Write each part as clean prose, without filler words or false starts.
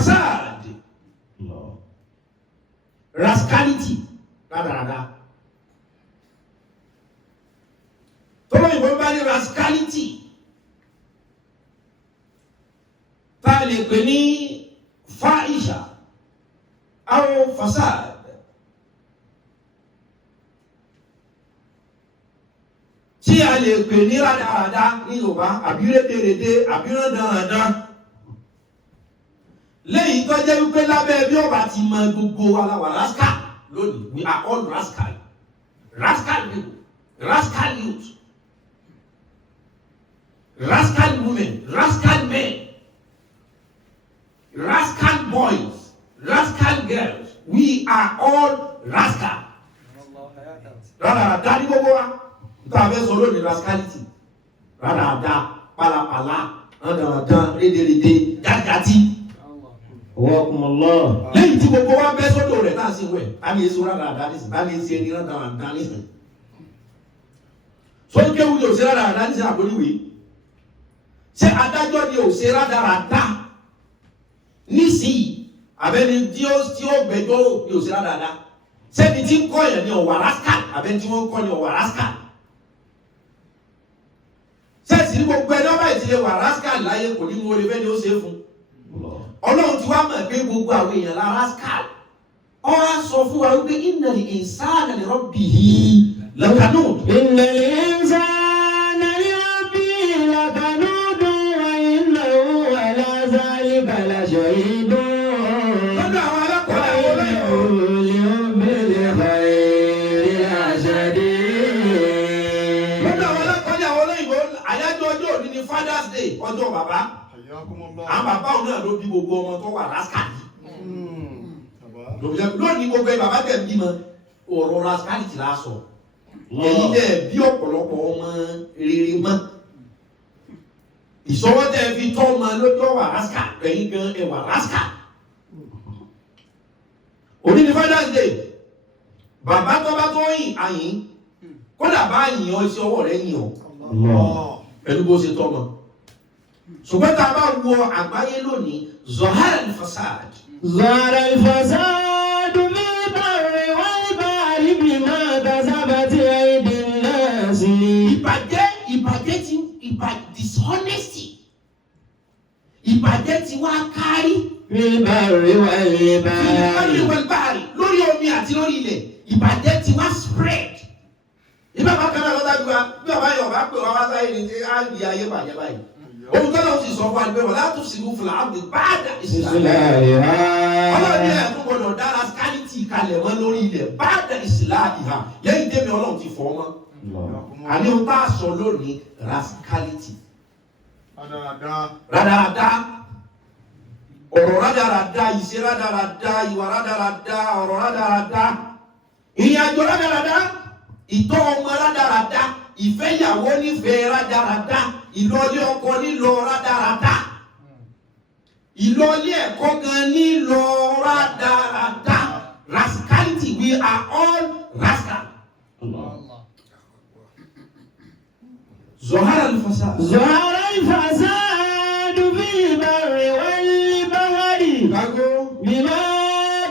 fasad rascality rádaràda tọ́lọ́ ìbọn bá ní rascality tá a lè pè ní fahisha àwọn fasad tí a lè pè ní rádaràda ní Yorùbá àbí rédèrèdè àbí rádaràda lẹ́yìn tó jẹ́ wípé lábẹ́ bí ọba ti mọ gbogbo aláwà rascal lónìí we are all rascal people rascal youth rascal women rascal men rascal boys rascal girls we are all rascal rádaràda ní gbogbo wa tá a fẹ́ sọ lónìí rascality rádaràda pálapàla rádaràda rédèrèdè gàgàtì. Wakumullah. Lẹ́yìn tí gbogbo wa bẹ́ sọ́dọ̀ rẹ̀ náà sí wẹ̀ a ní èso rádaràda nísìn bá ní èsì ẹni rádaràda nísìn sọ́dọ̀ kéwù ni òsè rádaràda nísìn àbóríwèé ṣé adájọ́ ni òsè rádaràda nísìn abẹ́ni tí ó gbẹjọ́ ni òsè rádaràda sẹ́ni tí ń kọ́ yẹn ni ọ̀wà rascal abẹ́ni tí wọ́n ń kọ́ ni ọ̀wà rascal sẹ́ẹ̀sì ní gbogbo ẹni ọba ìtìlẹ̀ wà rascal láyé kò ní mú orí fẹ́ ni ó ṣe é fún Ọlọ́run ti wá mọ̀ pé gbogbo àwọn èèyàn la rascal ọ wá sọ fún wa wípé innal insana li rabbihi lakanud. Innal insana li rabbihi lakanud wa innahu ala zalika la shahidun. Lọ́dọ̀ àwọn alákọ̀ọ́lẹ̀ àwọn olóyìnbó. Lọ́dọ̀ àwọn alákọ̀ọ́lẹ̀ àwọn olóyìnbó àyájọ́ ọjọ́ òní ni Father's Day ọjọ́ bàbá. Àwọn bàbá òun náà ló bí gbogbo ọmọ tó wà rascal lónìí gbogbo ẹ bàbá tẹ̀ bímọ ọ̀rọ̀ rascality la sọ èyí tẹ̀ bí ọ̀pọ̀lọpọ̀ ọmọ rere mọ́ ìṣọwọ́ tẹ̀ fi tọ́ ọmọ lójó wà rascal ẹ̀yin gan ẹ wà rascal òní ni Father's Day bàbá tó bá tó yìn àyìn kódà bá yìn ọ iṣẹ́ ọwọ́ rẹ̀ yìn ọ pẹ̀lú bó ṣe tọ́ ọmọ. ṣùgbọ́n tá a bá wo àgbáyé lónìí zohar al-fasad. Zahara al-fasadu fil barri wal bahri bima kasabat aydin nas. Dishonesty ìbàjẹ́ ti wá kárí. Fil barri wal bahri. Lórí omi àti lórí ilẹ̀ ìbàjẹ́ ti wá spread. Ìbá bá kẹ́rẹ́ lọ́dá bí wa bí ọba yọ̀ bá pè wá wá sáyé ní ti á di ayé bàjẹ́ báyìí. Ohun tó lọ́wọ́ sì sọ fún àgbẹ̀ wọn láti sinú fúlà ábí báàdà ìsìláàmù. Ọlọ́run ní ẹ̀kú gbọdọ̀ dára skálítì kalẹ̀ mọ́ lórí ilẹ̀ báàdà ìsìláàmù ìhà lẹ́yìn tẹ́mi ọlọ́run ti fọ́ mọ́. Àní ohun tá a sọ lónìí rascality. Rádaràdá. Ọ̀rọ̀ rádaràdá, ìṣe rádaràdá, ìwà rádaràdá, ọ̀rọ̀ rádaràdá. Ìrìn àjò rádaràdá, ìtọ́ ọmọ rádaràdá, ìfẹ́yàwó nífẹ̀ẹ́ rádaràdá. Ìlọlé ọkọ nílọ rádaràdá ìlọlé ẹ̀kọ́ gan nílọ rádaràdá rascality we are all rascal. Zohara al-fasad. Zohara al-fasad fil barri wal bahri. Bima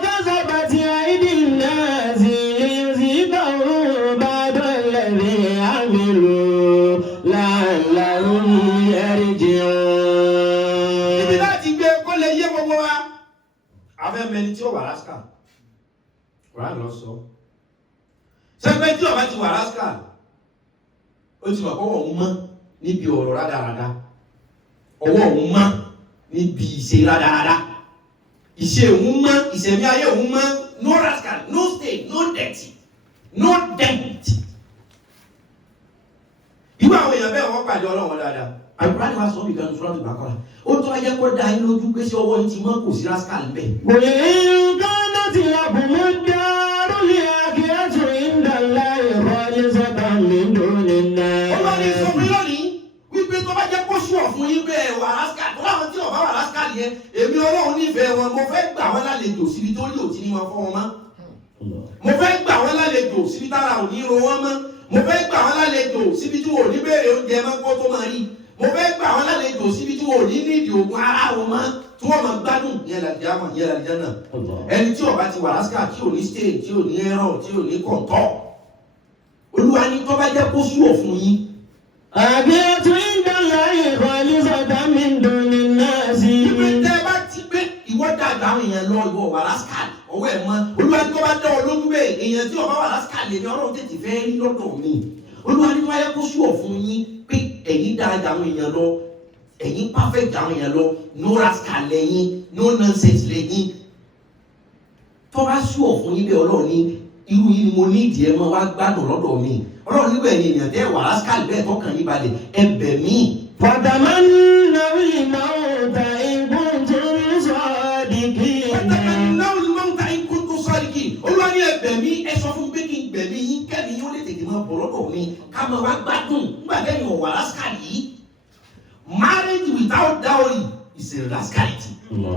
kasabat aydin nas liyuziqahum ba'da alladhi amilu. Ibi láti gbé kó lè yé gbogbo wa. Afẹ́ mẹni tí ó wà rascal. Wà lọ sọ. Sẹ́gbẹ́ tí ọba ti wà rascal. Ó ti mọ̀ ọwọ́ òun mọ́ níbi ọ̀rọ̀ rádaràda. Ọwọ́ òun mọ́ níbi ìṣe rádaràda. Ìṣe òun mọ́, ìṣẹ̀mí ayé òun mọ́. No rascal, no stain, no dirty, no dent. Irú àwọn èèyàn bẹ́ẹ̀ wọ́n pàdé Ọlọ́run dáadáa. Àgbà ni wàá sọ nìkan ní Suratul Baqara. Ó tún ayé kó da yín lójú pé sí ọwọ́ yín ti mọ́ kò sí rascal bẹ́ẹ̀. Qul in kanat lakumud darul akhiratu inda Allahi khalisatan min dunin nas. Ó lọ ní sọ fún lónìí wípé tó bá jẹ́ kó ṣùọ̀ fún yín bẹ́ẹ̀ wà rascal. Tó láwọn tí ọ̀bá wà rascal yẹn, èmi Ọlọ́run nífẹ̀ẹ́ wọn, mo fẹ́ gbà wọ́n lálejò síbi tó ní òtí ní wọn fọ́ wọn mọ́. Mo fẹ́ gbà wọ́n lálejò síbi tára ò ní ro wọn mọ́. Mo fẹ́ gbà wọ́n lálejò síbi tí wò ní béèrè oúnjẹ mọ́ kó tó máa rí. Mo fẹ́ gbà wọ́n lálejò síbi tí wò ní nídìí ògùn ara wọn mọ́. tí wọ́n máa gbádùn yẹn làdí àmọ̀ yẹn làdí àná ẹni tí ọba ti wà lásìkò tí ò ní stage tí ò ní ẹ̀rọ tí ò ní kọ̀ǹtọ̀ olúwa ní tó bá jẹ́ kó sùọ̀ fún yín. àbíyẹ̀tù ìdánlá ìrọ̀lẹ́ sọ̀tà mi ń dùn ní náà sí. ibi tẹ́ bá ti gbé ìwọ dàgbà àwọn èèyàn lọ ìwọ wà lásìkò ọwọ́ ẹ̀ mọ́ olúwa ní tó bá dán ọ lójú bẹ́ẹ̀ èèyàn tí ọba wà lásìkò lè ní ọlọ́run tètè fẹ́ rí lọ́dọ̀ mi olúwa ní wáyé kó sùọ̀ fún yín pé ẹ̀yin dáadáa àwọn èèyàn lọ ẹ̀yin perfect àwọn èèyàn lọ no rascal lẹ́yìn no nonsense lẹ́yìn tó bá sùọ̀ fún yín bẹ́ẹ̀ ọlọ́run ní irú yìí ni mo ní ìdí ẹ mọ́ wá gbádùn lọ́dọ̀ mi ọlọ́run nígbà ẹ̀yìn èèyàn tẹ́ wà rascal bẹ́ẹ̀ tọkàn yín balẹ̀ ẹ bẹ̀ mí. fatamannaw al-mawta in kuntum sadiqin. fatamannaw al-mawta in kuntum sadiqin. olúwa ní ẹ bẹ̀ mí ẹ sọ fún pé kí n bẹ̀ mí yín kẹ́mi yín ó lè tètè máa bọ̀ lọ́dọ̀ mi ká máa wá gbádùn nígbà tẹ́yìn ọ̀wà rascal yìí. Marriage without dowry is a rascality.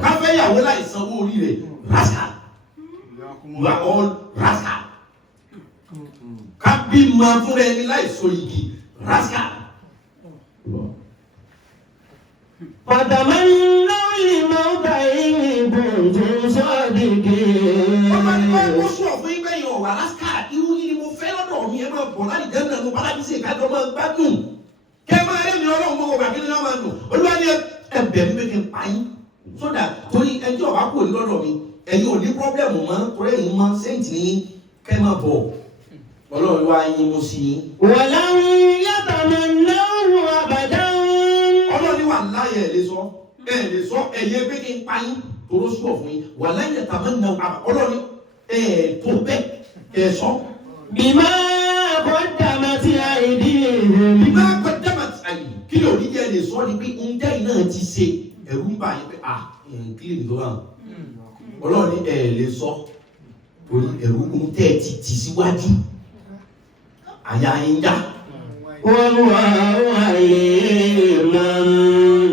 Káfẹ́yàwó láì sanwó orí rẹ̀ rascal. You are all rascal. Kábímọ fúnra ẹni láì so igi rascal. fatamannaw al-mawta in kuntum sadiqin. Ọba ní bá kó sùn ọ̀fun yín bẹ́yìn ọ̀wà rascal. Irú yìí ni mo fẹ́ lọ́dọ̀ mi ẹ máa bọ̀ láti jẹ́ náà mo bá láti ṣe ìkájọ́ máa gbádùn. Kẹ́ máa rẹ́ mi ọlọ́run gbogbo àbí ní wọ́n máa dùn. Olúwa ní ẹbẹ̀ mi pé kí n pa yín. Sódà torí ẹjọ́ ọba kò ní lọ́dọ̀ mi. Ẹ̀yin ò ní pọ́blẹ́mù mọ́ torí ẹ̀yin mọ́ sẹ́ǹtì ní kẹ́ máa bọ̀. Ọlọ́run wá yín mú sí yín. walan yatamannahu abadan. Ọlọ́run wà láyé ẹ̀ lè sọ ẹ̀yẹ pé kí n pa yín toró sùọ̀ fún yín. Walan yatamannahu ọlọ́run tó bẹ́ẹ̀ ẹ̀ sọ. bima qaddamat aydihim. Bima qaddamat aydihim. Kí ló ní jẹ́ lè sọ ni pé oúnjẹ yìí náà ti ṣe ẹ̀rú ń bà yín pé kí lè tó wà. Ọlọ́run ní lè sọ torí ẹ̀rú oúnjẹ ti tì síwájú. Àyà yín já. wallahu alimun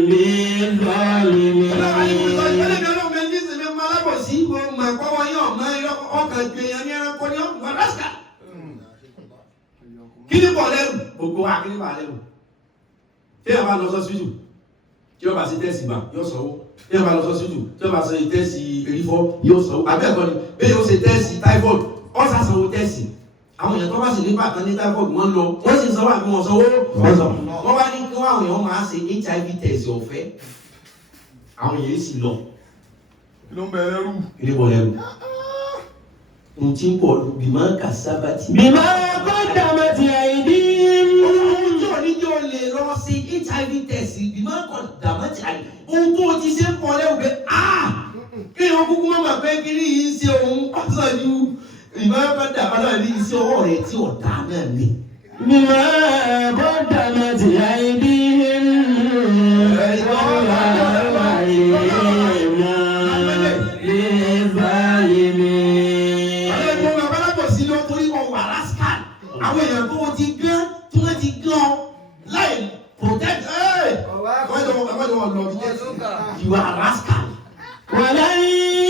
bil-zalimin. Kí ni bọ̀ lẹ́rù? Gbogbo wa kí ni bà lẹ́rù? Tí ẹ bá lọ sọ́sítù, tí ó bá ṣe tẹ́sì bá, yóò sanwó. Tí ẹ bá lọ sọ́sítù, tí ó bá ṣe tẹ́sì erífọ́, yóò sanwó. Abẹ́ẹ̀kọ́ ni, bí yóò ṣe tẹ́sì typhoid, ó ṣàṣàwó tẹ́sì. Àwọn èèyàn tó bá sì ní bàtán ní typhoid wọ́n lọ, wọ́n sì sanwó àbí wọ́n sanwó. Wọ́n bá ní kí wọ́n àwọn èèyàn máa ṣe HIV test ọ̀fẹ́. Àwọn èèyàn sì lọ. Kí ló ń bẹ lẹ́rù? Kí ni bọ̀ lẹ́rù? N tí ń bọ̀ bímọ kàsábàtì. bima qaddamat aydihim. Ohun tí ò ní jẹ́ o lè lọ sí HIV test bímọ kàsábàtì àyè. Ohun tó ti ṣe ń bọ̀ lẹ́rù pé kí ni wọ́n kúkú máa pẹ́ kí ní yìí ṣe òun ọ̀sán ju ìmọ̀ ẹ̀fọ́dà ọlọ́ọ̀ni iṣẹ́ ọwọ́ rẹ̀ tí ọ̀dà náà ni. bima qaddamat aydihim. wallahu alimun bil-zalimin. Àwọn èèyàn tó ti gán tí wọ́n ti gán láì protect ọmọdé wọn lọ bí jẹ́ you are rascal. walan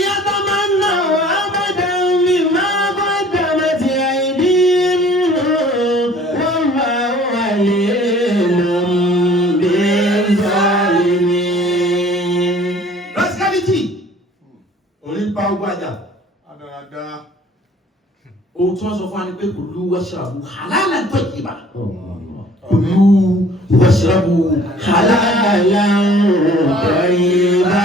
yatamannahu abadan bima qaddamat aydihim. wallahu alimun bil-zalimin. Rascality orí pa ogun ajá. Ohun tí wọ́n sọ fún wa ni pé kulu washrabu halalan tayyiba. Kulu washrabu halalan tayyiba.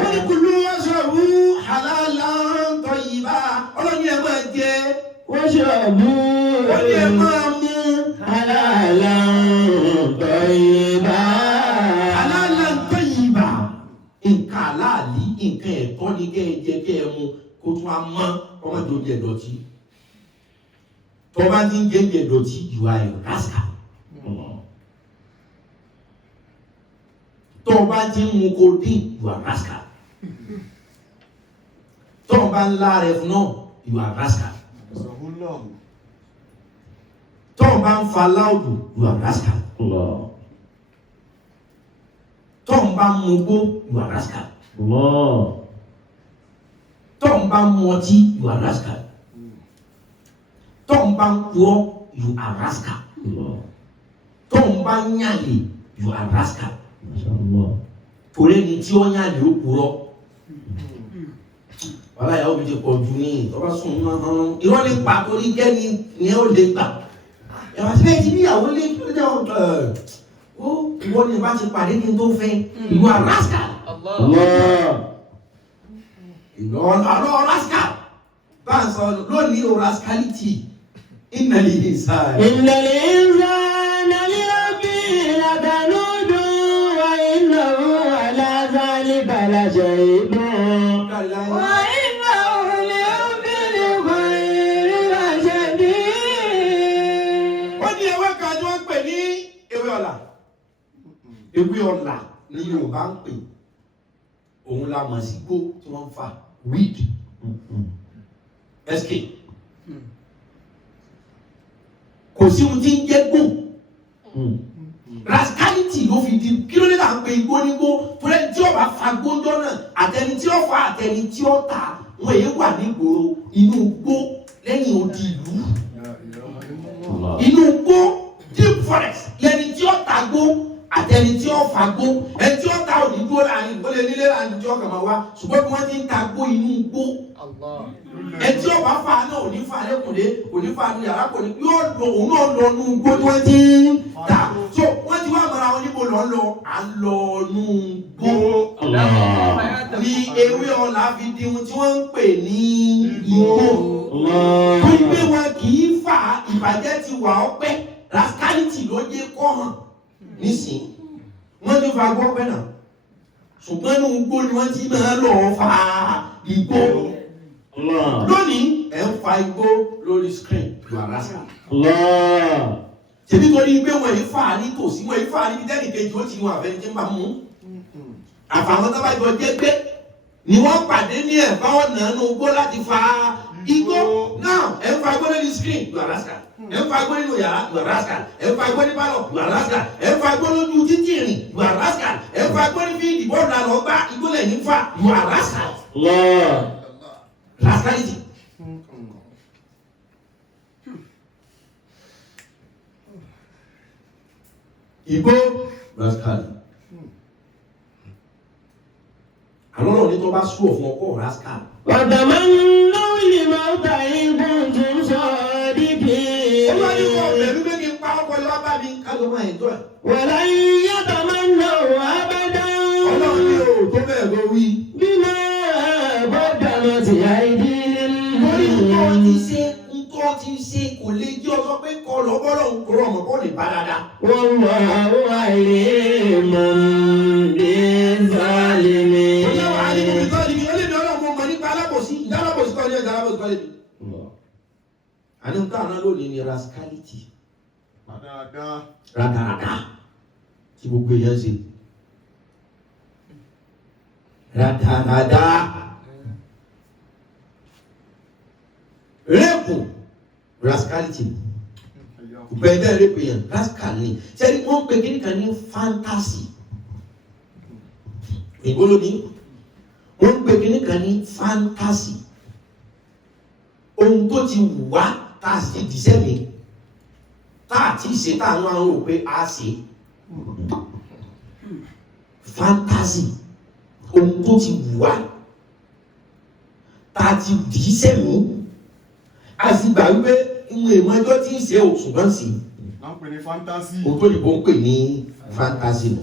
Wọ́n ní kulu washrabu halalan tayyiba. Ọlọ́ni ẹ máa jẹ. washrabu Wọ́n ní ẹ máa mú. halalan tayyiba. Halalan tayyiba. Nǹkan aláàlí, nǹkan ẹ̀tọ́ ni kẹ́ ẹ jẹ kẹ́ ẹ mu kó tún á mọ́ ọmọ tó jẹ dọ̀tí. Tó bá ti ń jẹ dọ̀tí you are a rascal. Tó bá ti ń mu codeine you are rascal. Tó bá ń lá rẹ̀ fún náà you are rascal. Tó bá ń fa láòdù you are rascal. Tó bá ń mu gbó you are rascal. Tó bá ń mu ọtí you are rascal. Tó bá ń purọ́ you are rascal. Tó bá ń yàlè you are rascal. torí ẹni tí ó yàn lè ó purọ́ wàhálà ìyàwó mi ti pọ̀ jù ní ọba sùn irọ́ ní pa torí kẹ́ni ni ó lè gbà ẹ̀wà síbẹ̀ tí níyàwó lé kí ló dé ó ìwọ ni bá ti pàdé kí n tó fẹ́ ìwọ rascal ìwọ àlọ́ rascal bá ń sọ lónìí o rascality ìnàlẹ̀ ìsàn. ìnàlẹ̀ ìsàn nàlẹ́ òbí làkàlódò wà ìnáwó aláàzálì bàlájẹ ìbọn. Ewé ọ̀la ni Yorùbá ń pè òun la mọ̀ sí gbó tí wọ́n ń fà weed sk kò sí ohun tí ń jẹ́ gbó rascality ló fi di kí ló dé là ń pe igbó nígbó torí tí ó bá fa gbóńjọ́ náà àtẹni tí ó fa àtẹni tí ó ta wọn èyí wà nígboro inú gbó lẹ́yìn odi ìlú inú gbó deep forest lẹ́ni tí ó ta gbó àtẹni tí ó fa gbó ẹni tí ó ta òní dúró láàrin ìgbó lè nílé láàrin tí ó kàn máa wá ṣùgbọ́n bí wọ́n ti ń ta gbó inú gbó ẹni tí ó bá fa náà òní fa lẹ́kùnlé òní fa ní yàrá kò ní yóò lọ òun náà lọ nú gbó tí wọ́n ti ń ta so wọ́n ti wá mọ́ra wọn níbo lọ́ lọ à ń lọ nú gbó ní ewé ọ̀la fi di ohun tí wọ́n ń pè ní igbó tó ń gbé wọn kì í fa ìbàjẹ́ ti wà ọpẹ́ rascality ló dé kọ́ hàn nísìn wọ́n ti fa gbọ́ pẹ́ náà ṣùgbọ́n ní igbó ni wọ́n ti máa lọ fa igbó lónìí ẹ̀ ń fa igbó lórí screen you are rascal ṣèbí torí pé wọ́n yìí fà ní tòsí wọ́n yìí fà ní bí tẹ́nì kejì ó ti wọn àfẹ́ tí ń bá mú àfàwọn tó bá jọ jẹ́ gbé ni wọ́n pàdé ní ẹ̀fá ọ̀nà inú igbó láti fa igbó náà ẹ̀ ń fa igbó lórí screen you are rascal ẹ̀ ń fa igbó nínú yàrá you are rascal ẹ̀ ń fa igbó ní pálọ̀ you are rascal ẹ̀ ń fa igbó lójú títì rìn you are rascal ẹ̀ ń fa igbó ní fíìdì bọ́ọ̀lù àlọ́ gbá igbó lẹ́yìn fa you are rascal. Rascality. Igbó rascal. Àwọn ọ̀rọ̀ ní tó bá sú ọ̀fun ọkọ̀ rascal. Ọ̀dàmọ́ náà lè máa ta igun tó ń sọ dídì. Ó bá ní kọ́ ọ̀bẹ̀rù pé kí n pa ọkọ̀ lọ́wọ́ bá mi kájọ máa ẹ̀jọ́ ẹ̀. Wàlá yàtọ̀ máa ń lọ abẹ́dá. Ọlọ́run ní o tó bẹ́ẹ̀ ló wí. Bí máa bọ́dà lọ sí àìdí. Lórí nǹkan ti ṣe kò lè jẹ́ ọjọ́ pé kọ́ lọ́bọ́lọ́ ń kúrò ọmọ kó lè bá dáadáa. Wọ́n wà wá ilé mọ̀ ní Zálímì. Ọjọ́ wà á ní kòkè tó ní ilé mi ọlọ́run mọ̀ nípa alábòsí ìjà alábòsí kọ́ ní ẹ̀jẹ̀ alábòsí kọ́ lè bí. Àní nǹkan àná lónìí ni rascality. Rádaràdà tí gbogbo èèyàn ṣe. Rádaràdà. Rẹ́pù rascality. Bẹ̀rẹ̀ rẹ́pù yẹn rascal ni. Sẹ́ni wọ́n pe kíní kan ní fantasy. Ìgbóló ní wọ́n pe kíní kan ní fantasy. Ohun tó ti wù wá tá a sì dì sẹ́mi tá a ti ṣe tá a ń rò pé a ṣe. Fantasy. Ohun tó ti wù wá tá a ti dì sẹ́mi a sì gbà wípé ìwọ̀n èèmọ̀ ẹjọ́ tí ń ṣe ò ṣùgbọ́n sí à ń pè ní fantasy. ohun tó yìnbọn ń pè ní fantasy nù.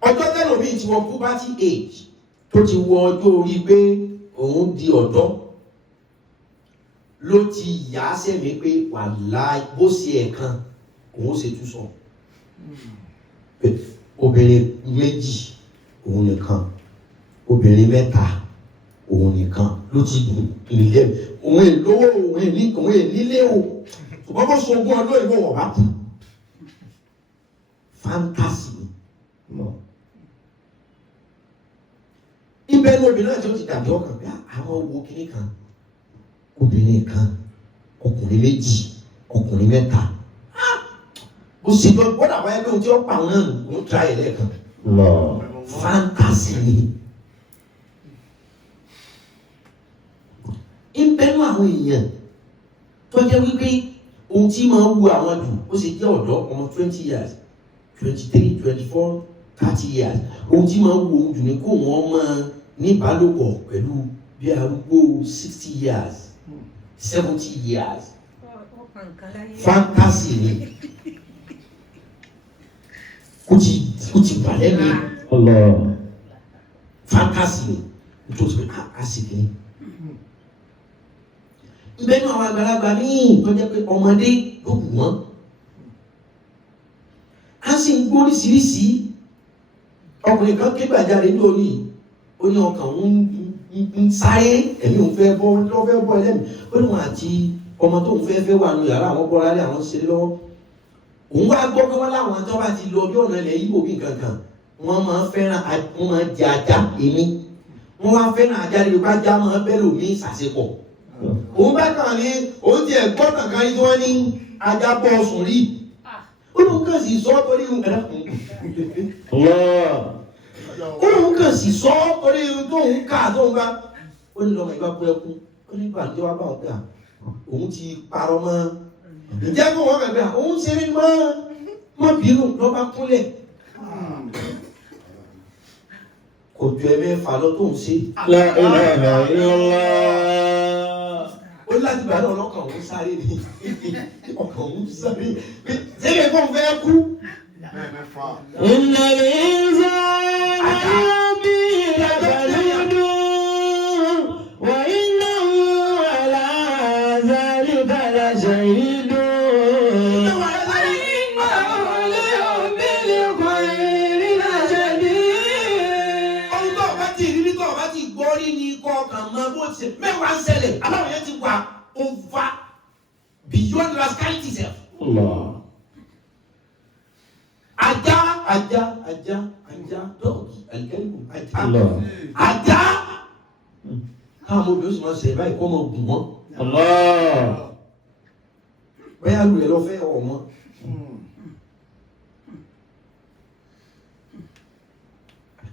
ọjọ́ tẹ́lòmíì tí wọ́n puberty age tó ti wọ ọjọ́ orí pé òun di ọ̀dọ́ ló ti yà á sẹ́mi pé wàláhì bó ṣe ẹ̀kan òun ṣe tún sọ. obìnrin méjì òun nìkan obìnrin mẹ́ta òun nìkan ló ti dùn ilé òun èlówó òun ènílé o ṣùgbọ́n bó ṣogún ọdún ìbò wọ̀ bá kú. Fantasy mọ̀. Ibẹ̀ ní obìnrin náà tí ó ti dàbí ọkàn pé àwọn owó kìíní kan obìnrin kan ọkùnrin méjì ọkùnrin mẹ́ta ó sì jọ gbọ́dọ̀ wáyé pé ohun tí ó pa àwọn náà ló tra ẹ̀ lẹ́ẹ̀kan. Fantasy ni. Ìbẹ̀rù àwọn èèyàn tó jẹ́ wípé ohun tí máa ń wu àwọn jù ó sì jẹ́ ọ̀dọ́ ọmọ 20 years 23, 24, 30 years ohun tí máa ń wo jù ní kó wọ́n máa ní ìbálòpọ̀ pẹ̀lú bí arúgbó 60 years 70 years fantasy ni kò ti balẹ̀ ni fantasy ni nítorí pé àsìkò ni ìbẹ́nu àwọn àgbàlagbà míì tó jẹ́ pé ọmọdé ló wù wọ́n a sì ń gbóríṣiríṣi ọkùnrin kan ké gbàjáde lórí ó ní ọkàn ń sáré ẹ̀mí òun fẹ́ bọ́ ẹlẹ́mì ó ní wọn àti ọmọ tó ń fẹ́ wà nù yàrá àwọn bọ́ lálẹ́ àwọn ṣe lọ́wọ́ òun wá gbọ́ pé wọ́n láwọn tó bá ti lọ bí ọ̀nà ilẹ̀ yíbò bí kankan wọ́n máa fẹ́ràn wọ́n máa jẹ ajá èmi wọ́n wá fẹ́ràn ajá lè bá já máa bẹ́ẹ̀ lòmí ìsàsepọ̀ òun bá kàn ní òun ti ẹ̀gbọ́n kankan yìí tí wọ́n ní ajá bọ́ sùn rí ó lóun kàn sì sọ torí ó lóun kàn sì sọ torí tóun ká tóun bá ó ní lọ́mọ ìbá bọ́ ẹkún ó ní gbàdúrà wá bá wọn gbà òun ti parọ́ mọ́ ìjẹ́ kó wọ́n bẹ̀rẹ̀ òun ṣe ní mọ́ bínú lọ́ba kúnlẹ̀ kò ju ẹ̀mẹ́fà lọ tóun ṣe. La ilaha illallah. Ó láti gbà náà lọ́kàn òun sáré ní ọkàn òun sáré ṣẹ́gẹ̀ kó fẹ́ kú. Innal insana lirabbihi lakanud wa innahu ala dhalika lashahid. Mẹ́wàá ń ṣẹlẹ̀ aláwọ̀ yẹn ti wà over beyond rascality self. Ajá dọ́ọ̀gì alikẹ́lẹ́kùn ajá káwọn obìnrin sì máa ṣe báyìí kọ́ máa gùn wọ́n. Bẹ́ẹ̀ lù ẹ́ lọ́fẹ́ ọmọ.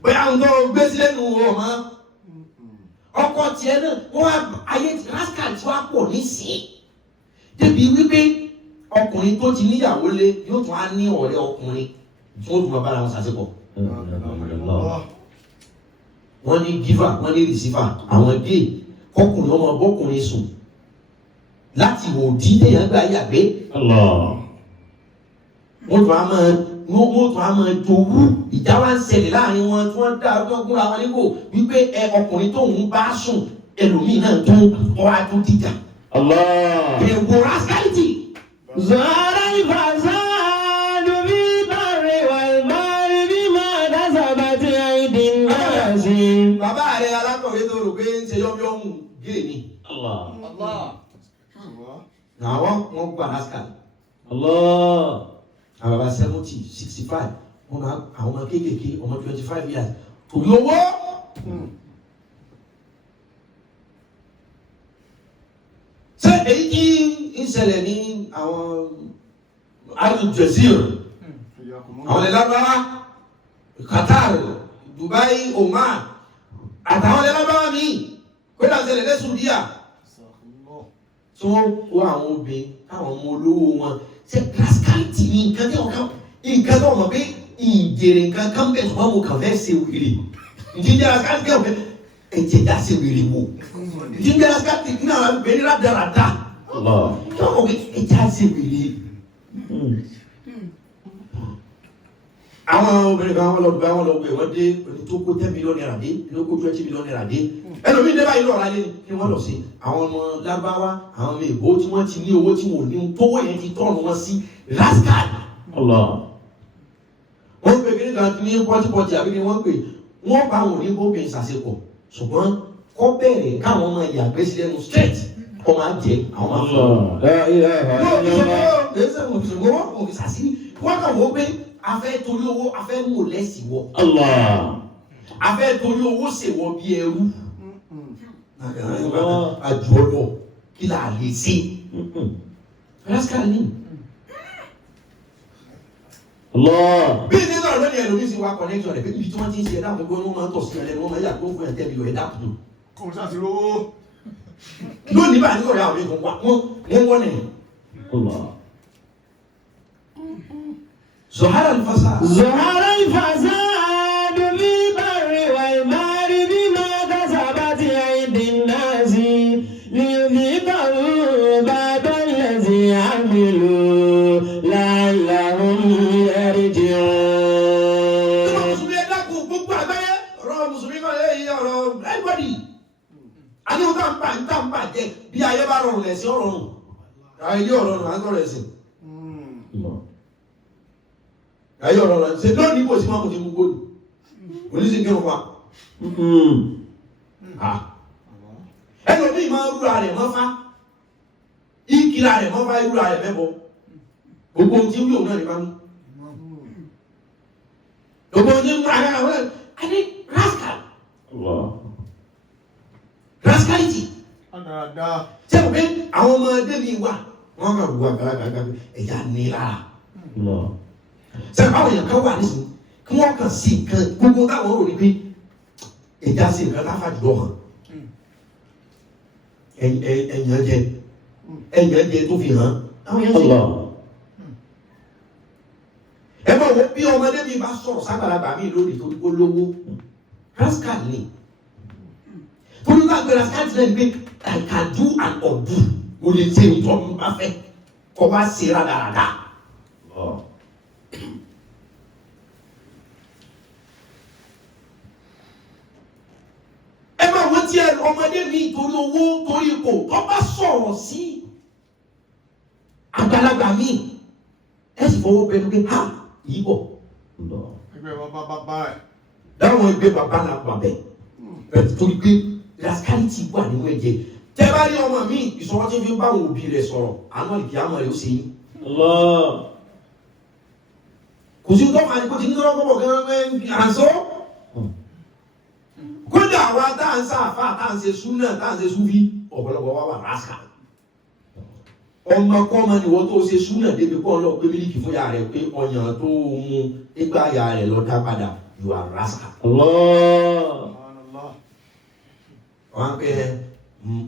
Bẹ́ẹ̀ àwọn tó gbé sílẹ̀ nù ọmọ. Ọkọ tiẹ̀ náà wọ́n ayé rascal tí wọ́n á pọ̀ nísìnyí débi wípé ọkùnrin tó ti níyàwó lé yóò tún á ní ọ̀rẹ́ ọkùnrin tí wọ́n tún máa bára wọn ṣàṣepọ̀. Wọ́n ní giver wọ́n ní receiver àwọn dé kọkùnrin ọmọ bọ́kùnrin sùn láti òdì téèyàn gbà yàgbé. Wọ́n tún á máa jowú ìjà wa ń ṣẹlẹ̀ láàrin wọn tí wọ́n dá ọjọ́ gúnra wọn nígbò wípé ọkùnrin tó ń bá sùn ẹlòmíì náà tó ọ̀rá tó dìjà. Èwo rascality. Zara al-fasadu fil barri wal bahri bima kasabat aydin nas. Bàbá rẹ̀ alákọ̀wé tó rò pé ń ṣe yọ́myọ́mù gé ni. Àwọn wọn gba rascal. Àwọn bàbá 70, 65 wọn máa àwọn ọmọ kéékèèké ọmọ 25 years torí owó. Ṣé èyí tí ń ṣẹlẹ̀ ní àwọn Al-Jazeera àwọn ẹlẹ́bàá Qatar, Dubai, Oman àtàwọn ẹlẹ́bàá mi kó dà ṣẹlẹ̀ ní Saudiya tí wọ́n kó àwọn obìnrin káwọn ọmọ olówó wọn ṣe rascality ní nǹkan tí wọ́n mọ̀ pé ìjèrè nǹkan kan bẹ̀ tó wọ́n mú kàn fẹ́ ṣe wèrè ìdíje rascality kàn fẹ́ ẹ̀jẹ̀ dá ṣe wèrè wò ìdíje rascality náà bẹ̀rẹ̀ rádaràdá tí wọ́n mọ̀ pé ẹ̀jẹ̀ dá ṣe wèrè. Àwọn obìnrin kan wọ́n lọ gbé wọ́n dé tó kó 10 million naira dé ló kó 20 million naira dé ẹlòmíì dé báyìí lọ́ọ̀rá lé ní wọ́n lọ sí àwọn ọmọ lágbáwá àwọn ọmọ èbó tí wọ́n ti ní owó tí wọ́n ní tówó yẹn ti tọ́nu wọn sí rascal. Wọ́n pè kí nígbà ní pọ́típọ́tì àbí kí wọ́n pè wọ́n bá wọn ní bóbin ṣàṣepọ̀ ṣùgbọ́n kọ́ bẹ̀rẹ̀ káwọn ọmọ ìyàgbẹ́ sí lẹ́nu straight kọ́ máa jẹ àwọn máa fọ́. Wọ́n kàn wọ́n pé afẹ́ torí owó afẹ́ mú lẹ́sì wọ. Afẹ́ torí owó ṣèwọ bí ẹrú. Àjọlọ kí là lè ṣe. Rascal ni. Bí ní sọ̀rọ̀ lónìí ẹlòmí sí wa connection rẹ̀ pé ibi tí wọ́n ti ń ṣe ẹ̀dá àkókò ní wọ́n máa ń tọ̀ sí ẹlẹ́nu wọ́n máa yà kó fún ẹ̀tẹ́ bí ẹ̀dá àkókò. Kò sáà ti rówó. Lónìí bá ní ọ̀rẹ́ àwọn èèyàn wọ́n nẹ̀. ظهر الفساد ظهر الفساد في البر والبحر بما كسبت أيدي الناس ليذيقهم بعض الذي عملوا لعلهم يرجعون. mùsùlùmí ẹ dákun gbogbo àgbáyé ọ̀rọ̀ mùsùlùmí kan lẹ́yìn ọ̀rọ̀ everybody àní o tá n bà jẹ́ bí ayé bá rọrùn lẹ̀sìn ọ̀rọ̀rùn ayé ọ̀rọ̀rùn à ń sọ̀rọ̀ ẹ̀sìn ayé ọ̀rọ̀rùn ṣe lónìí kò sí máa kò sí gbogbo oníṣẹ́ kí wọ́n fa ẹlòmíì máa ń rúra rẹ̀ mọ́fá ìkìlá rẹ̀ mọ́fá ìrúra rẹ̀ mẹ́bọ gbogbo ohun tí ń wí òun náà ní bá mú gbogbo ohun tí ń mú ara rẹ̀ ẹni rascal rascality ṣé o pé àwọn ọmọdé mi wà wọ́n kà wù àgbàlagbà ẹ̀yà ní lára ṣé báwo yẹn kan wà nísìnyí kí wọ́n kàn sí nǹkan gbogbo táwọn rò ní pé ẹ̀já sí nǹkan láfa jùlọ hàn ẹ̀yàn jẹ tó fi hàn àwọn yẹn ṣe. ẹ bá wo bí ọmọdé mi bá sọ̀rọ̀ sábàlagbà mi lónìí torí kó lówó rascal ni torí náà gbé rascal ti lẹ́nu pé I can do and undo o lè ṣe ìtọ́ mi bá fẹ́ kọ́ wá ṣe rádaràda. ẹ máa wọ́n tí ọmọdé mi torí owó torí ipò tó bá sọ̀rọ̀ sí àgbàlagbà mi ẹ sì fọwọ́ bẹnu pé ha yìí bọ̀. ẹgbẹ́ bàbá ẹ̀. dáwọn ẹgbẹ́ bàbá náà bà bẹ̀ torí pé rascality wà nínú ẹ̀jẹ̀ tẹ́ bá rí ọmọ mi ìṣọwọ́ tí fi ń bá àwọn òbí rẹ̀ sọ̀rọ̀ àwọn ìkí àmọ́ rẹ̀ ó ṣe yín. kò sí tó fà ní kó ti ní lọ́wọ́ bọ̀ gẹ́gẹ́ àǹsọ́ kódà wa tá à ń sáfà tá à ń ṣe súnà tá à ń ṣe súnfí ọ̀pọ̀lọpọ̀ wa wà rascal ọmọ kọ́mọ ni wọ́n tó ṣe súnà débi kọ́ lọ pé mílíkì fún ya rẹ̀ pé ọyàn tó mú nígbà ya rẹ̀ lọ dá padà you are rascal. wọ́n á pẹ́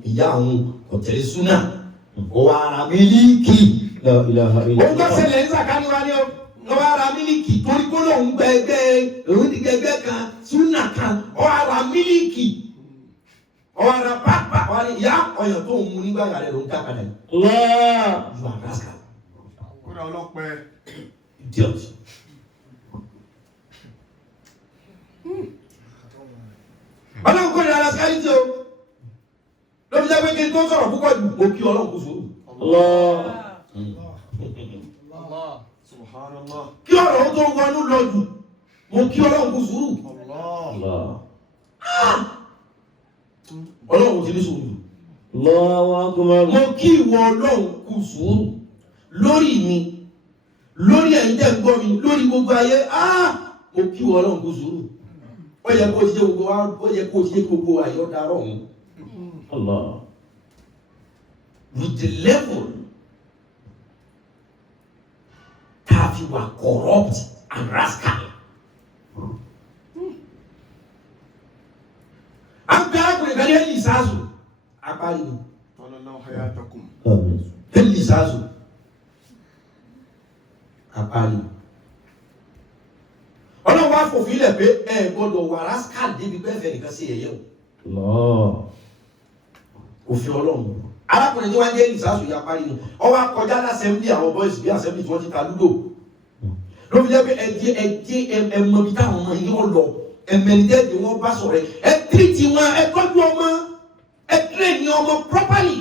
ìyá àwọn ọ̀tẹ̀lẹ̀ súnà ó wá ara mílíkì ó tó ṣẹlẹ̀ ní sàkánì wa ni ó wá ara mílíkì torí kó lóun gbẹgbẹ́ òun ti gbẹgbẹ́ kan súnà kan ó ara mílíkì ó ara pápá ó ara ìyá ọyàn tó mú nígbà ya rẹ̀ ló ń dá padà yìí. You are rascal. Kódà ọlọ́pẹ́. Idiot. Ọlọ́run kò ní rascality o. Lóbi jẹ́ pé kí n tó sọ̀rọ̀ púpọ̀ jù, mo kí Ọlọ́run kó sùúrù. Kí ọ̀rọ̀ tó wọnú lọ jù, mo kí Ọlọ́run kó sùúrù. Ọlọ́run ti ní sùúrù. Mo kí ìwọ Ọlọ́run kó sùúrù lórí mi, lórí ẹ̀yin tẹ́ ń gbọ́ mi, lórí gbogbo ayé. Mo kí ìwọ Ọlọ́run kó sùúrù. Ó yẹ kó ti jẹ́ gbogbo wa, ó yẹ kó ti jẹ́ gbogbo ayọ̀ darọ̀ ọ̀hún. With the level that you are corrupt and rascal. Agbára kan ní ẹ̀yìn ìsáàzù. Apárí ni. Ẹ̀yìn ìsáàzù. Apárí. Ọlọ́run wá fòfin lẹ̀ pé ẹ gbọ́dọ̀ wà rascal débi pẹ́fẹ́ nìkan sí ẹ̀yẹ́ o. Òfin Ọlọ́run. Arákùnrin tí wọ́n jẹ́ ìsáàsù ya parí ni ọ wá kọjá lásẹ̀mblì àwọn boys bí assembly tí wọ́n ti ta lúdò ló fi jẹ́ pé ẹ̀jẹ̀ ẹ̀mọ bí táwọn ọmọ yìí wọ́n lọ ẹ̀mẹ̀lẹ́dẹ́ wọ́n bá sọ̀rọ̀ ẹ̀ tírìtì wọn ẹ̀ tọ́jú ọmọ ẹ̀ tírẹ̀nì ọmọ properly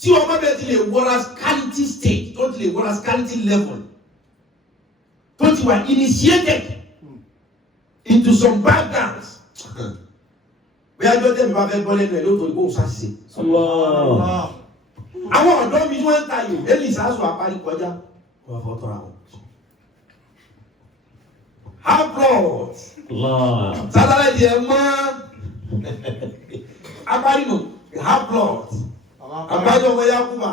tí ọmọ bẹ́ẹ̀ ti lè wọ rascality stage tó ti lè wọ rascality level tó ti wà initiated into some bad gangs. Bí ajọ́ tẹ́mi bá fẹ́ bọ́ lẹ́nu ẹ̀ lóòótọ́ ìgbóhùn sáṣìṣe. Àwọn ọ̀dọ́ mi wọ́n ń ta yòó, Élì sáṣù àparí kọjá. Wọ́n fọ́ tọ́ra wọn. Half blood. Sátálẹ́tì ẹ̀ mọ́. Apárí nù, half blood. Àbájọ ọmọ ya kú bá.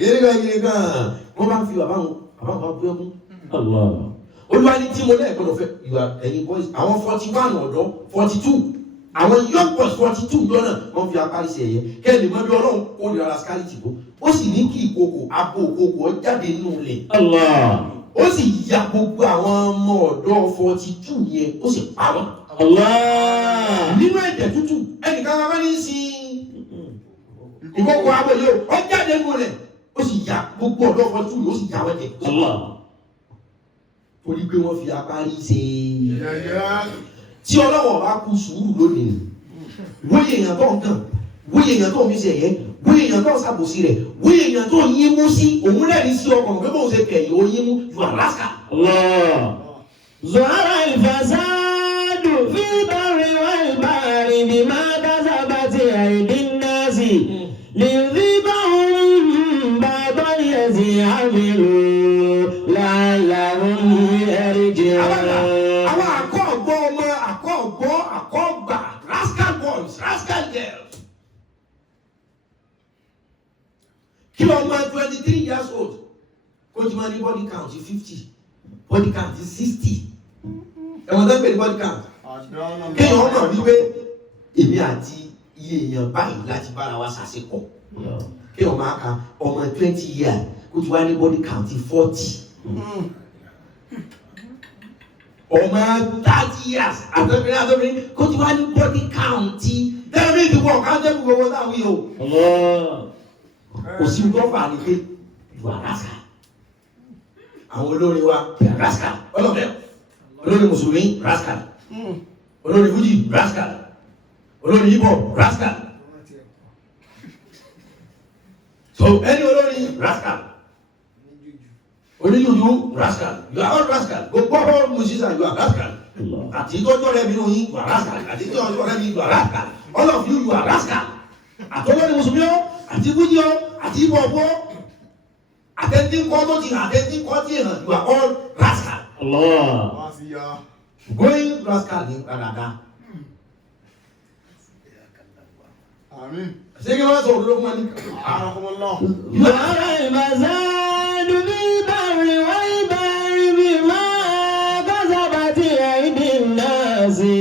Yérégan. Wọ́n bá ń fi bàbá wọn bú ẹkún. Olúwa ní tí mo lẹ́ẹ̀ gbọ́dọ̀ fẹ́ ẹ̀yin boys, àwọn 41 ọ̀dọ́, 42. Àwọn young boys 42 lọ́nà wọ́n fi apárí sí ẹ̀yẹ kẹ́lì mọ́ bí Ọlọ́run kó lè rascality bó ó sì ní kí ìkòkò abo òkòkò jáde nínú ilẹ̀ ó ó sì ya gbogbo àwọn ọmọ ọ̀dọ́ 42 yẹn ó sì pa wọ́n. Nínú ẹ̀jẹ̀ tútù ẹnìkan kan ní sí ìkókò abọ́ yìí ó jáde nínú rẹ̀ ó sì ya gbogbo ọ̀dọ́ 42 ó sì ya wọ́n jẹ. Torí pé wọ́n fi apárí ṣe tí ọlọ́wọ́ bá kú sùúrù lónìí wóye èèyàn tó ń kàn wóye èèyàn tó ń fi ṣe ẹ̀yẹ wóye èèyàn tó ń ṣàbòsí rẹ̀ wóye èèyàn tó ń yín mú sí òun lẹ́rìí sí ọkàn pé bóun ṣe kẹ̀yìn ó yín mú ju àlásà. Zọ̀hárà ìfàsádù fi bari wal bahri bima kasabati aydin nasi liyudhibahum ba'da allazi amilu la'allahum yarji'un. Àwọn àkọ́ọ̀gbọ́ ọmọ àkọ́ọ̀gbà rascal boys rascal girls. Kí ọmọ 23 years old kó ti máa ní body count 50 body count 60 ẹ̀wọ̀n tó ń pè ní body count. Kéèyàn ọmọ wípé èmi àti iye èèyàn báyìí láti bára wa ṣàṣepọ̀. Kéèyàn máa ka ọmọ 20 years kó ti wá ní body count 40. Ọmọ 30 years àtọ́bìnrin kó ti wá ní body count tẹ́lẹ̀ ìdìbò ọ̀ká jẹ́ gbogbo táwọn yìí o. Kò sí tó fà ní pé ìwà rascal. Àwọn olórin wa rascal ọlọ́pẹ́ olórin mùsùlùmí rascal olórin fújì rascal olórin hip hop rascal. So ẹni olórin rascal oníyùjú rascal you are all rascal gbogbo ọ̀rọ̀ musician you are rascal àti ìtọ́jọ́ rẹ̀ nínú yín you are rascal àti ìtọ́jọ́ rẹ̀ nínú you are rascal all of you are rascal àtọ́jọ́ ni mùsùlùmí ọ́ àti fújì ọ́ àti hip hop ọ́ àtẹ́tí kọ́ tó ti hàn àtẹ́tí kọ́ tí hàn you are all rascal. Going rascal ní padà. Ṣé kí wọ́n sọ òdodo fún wa ní. Zọ̀hárà ìfàsádù fi bari wal bahri bima kasabati aydin nasi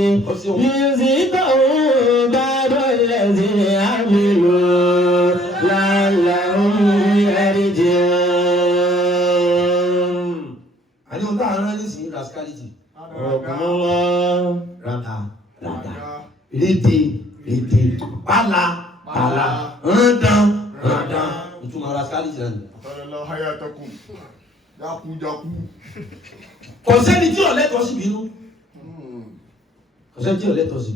liyudhibahum ba'da allazi amilu la'allahum yarji'un. Àní ohun tá a rán nísìnyí rascality. Rata rédè pálá rándan ìtumọ̀ rascality rẹ̀. Kò sẹ́ni tí ò lẹ́tọ̀ọ́ sí bínú. Kò sẹ́ni tí ò lẹ́tọ̀ọ́ sí.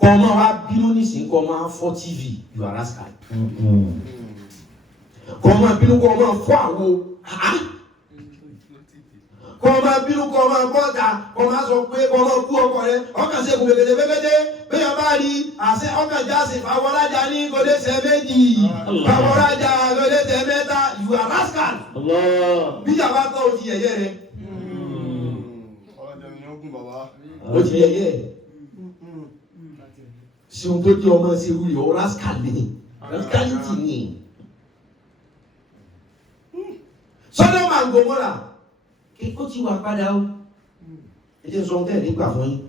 Kọ́ ọmọ wa bínú nísìnyí kọ́ ọmọ fọ́ TV you are rascal. Kọ́ ọmọ bínú kọ́ ọmọ fọ́ àwo. Kọ́ ọmọ bínú kọ́ ọmọ bọ́ta kọ́ ọmọ sọ pé kọ́ ọmọ kú ọkọ rẹ̀ ọkàn sí ẹkùn gbẹgbẹdẹ gbẹgbẹdẹ bẹ́ẹ̀ bá rí àṣẹ ọkàn jáde fàwọ́lájà ní gòdèsẹ̀ méjì fàwọ́lájà gòdèsẹ̀ mẹ́ta you are rascal. Bíjà bá tọ́ o ti yẹ̀yẹ́ rẹ̀. O ti yẹ̀yẹ́ rẹ̀. Ṣé ohun tó jẹ́ ọmọ ṣe wúlò ọ rascal ni rascality ni. Sọ́dọ̀ máa ń gbòmọ́ra kí ó ti wà padà o. Ẹ jẹ́ sọ tẹ́lẹ̀ nígbà fún yín.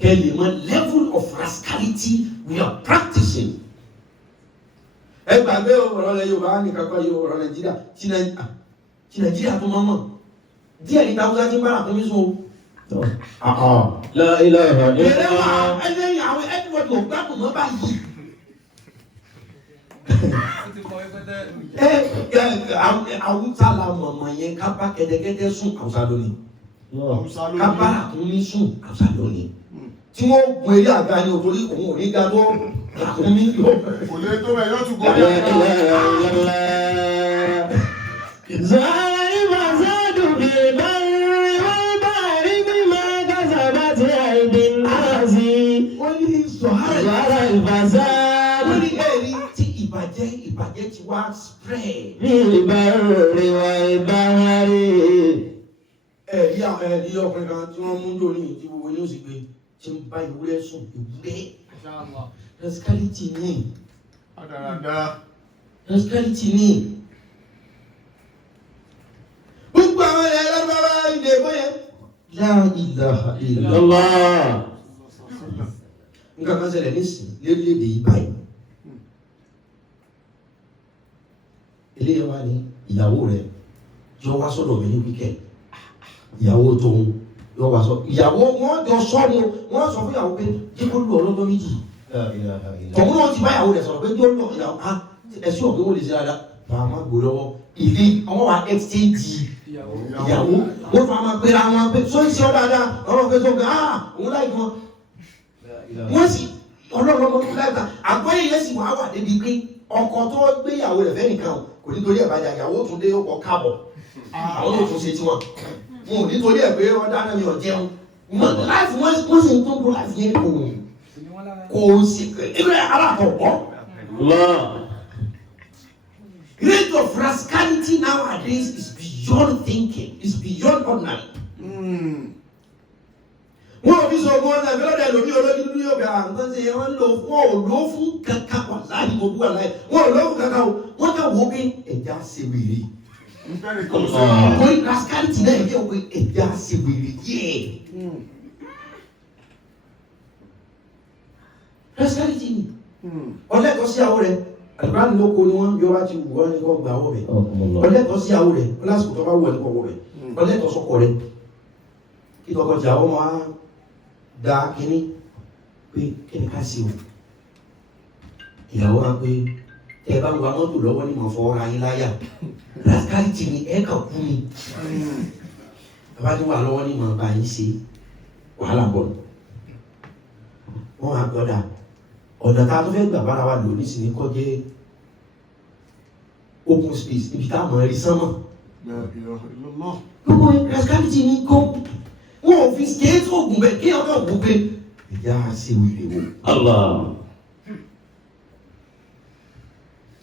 Kẹ́ lè mọ level of rascality we are practicing. Ẹ gbàgbé ọ̀rọ̀ lẹ Yorùbá nìkan kọ́ yóò ọ̀rọ̀ Nàìjíríà tí Nàìjíríà tó mọ́ mọ́. Díẹ̀ ní Tàwùsá tí ń bára fún mi sùn o. La ilaha illallah. Ẹlẹ́yìn àwọn ẹ̀dínwọ̀dì ò gbádùn mọ́ báyìí. Awúsá la mọ̀mọ̀ yẹn ká bá kẹ́tẹ́kẹ́tẹ́ sùn Awúsá lónìí. Ká bá àkúnmí sùn Awúsá lónìí. Tí wọ́n gun eré àga ní òtórí òun ò ní ga tó àkúnmí yóò. Kò lè tó bẹ́ẹ̀ yóò tún La ilaha illallah. Zọ̀hárà ìfàsádù fi bari wal bahri bima kasabati aydin nasi. Wọ́n ní Zọ̀hárà ìfàsádù. wọ́n ní ẹ̀rí tí ìbàjẹ́ ti wá spread. Fil barri wal bahri. Ẹ̀rí ọkùnrin kan tí wọ́n mú lórí tí gbogbo yóò sì gbé tí ń bá ìwúrẹ́ sùn ìwúrẹ́. Rascality ni. Rascality ni. Gbogbo àwọn ẹlẹ́gbẹ̀rẹ̀ ilé ẹ̀kọ́ yẹn. La ilaha illallah. Nǹkan kan ṣẹlẹ̀ nísìnyí lérílẹ̀-èdè yìí báyìí. Eléyìí wá ní ìyàwó rẹ̀ jọ wá sọ́dọ̀ mi ní weekend ìyàwó tóun yọ wá sọ ìyàwó wọn jọ sọ ni wọn sọ fún ìyàwó pé jíkó lu ọlọ́dọ́ méjì tọ̀hún náà ti bá ìyàwó rẹ̀ sọ̀rọ̀ pé jọ lọ ìyàwó ẹ̀sùn ọ̀gbẹ́ wọlé sí dáadáa màmá gbò lọ́wọ́ ilé àwọn wa exchange ìyàwó wọ́n fà máa pera wọn pé sọ ìṣe ọ dáadáa ọ̀rọ̀ pé tó ń gbé òun láì gan wọ́n sì ọlọ́run ọmọ láì gbà àgbọ́yé yẹn sì wá wà débi pé ọkọ tó gbé ìyàwó rẹ̀ fẹ́ nìkan kò nítorí ẹ̀ bàjẹ́ ìyàwó tún dé ọkọ̀ káàbọ̀ àwọn yóò tún ṣe tiwọn wọn ò nítorí ẹ̀ pé wọ́n dáná mi ò jẹun láìfù wọ́n sì ń tó bó láìfù yẹn kò sí ẹgbẹ́ alákọ̀ọ́kọ́. Rate of rascality nowadays is beyond thinking, is beyond ordinary. Wọ́n ò fi sọ ọmọ ọ̀nà ìbílẹ̀ ọ̀dẹ̀ lómi olójú dúdú yóò gbà nǹkan ṣe wọ́n lò wọ́n ò lò fún kankan wà láàyè mo bú wà láàyè wọ́n ò lò fún kankan o wọ́n kà wọ́n pé ẹja ṣe wèrè. Wọ́n rascality náà yẹ wọ́n ẹja ṣe wèrè yẹ. Rascality ni ọlẹ́tọ̀ sí àwọn rẹ̀ àdúrà ní lóko ni wọ́n yọ wá ti wù wọ́n ní kò gbà wọ́ bẹ̀ ọlẹ́tọ̀ sí àwọn rẹ̀ lásìkò tó bá wù ẹ́ ní kò wọ́ bẹ̀ ọlẹ́tọ̀ sọkọ rẹ̀ kí tọkọ jà wọ́n máa da kínní pé kí ni ká sí o ìyàwó wa pé tẹ bá wa mọ́tò lọ́wọ́ ní mọ̀ fọ́ ara yín láyà rascality ni ẹ kàn kú ni bàbá tí wà lọ́wọ́ ní mọ̀ bá yín ṣe wàhálà bọ̀ wọ́n á gbọ́dà ọ̀nà tá a tó fẹ́ gbà bára wa lò nísìnyí kọ́ jẹ́ open space níbi tá a mọ̀ rí sánmọ̀ gbogbo rascality ni kọ́ wọ́n ò fi kéétì ògùn bẹ́ẹ̀ kí ọkọ̀ ògùn pé ìyá ṣe wíìlì wò. Allah.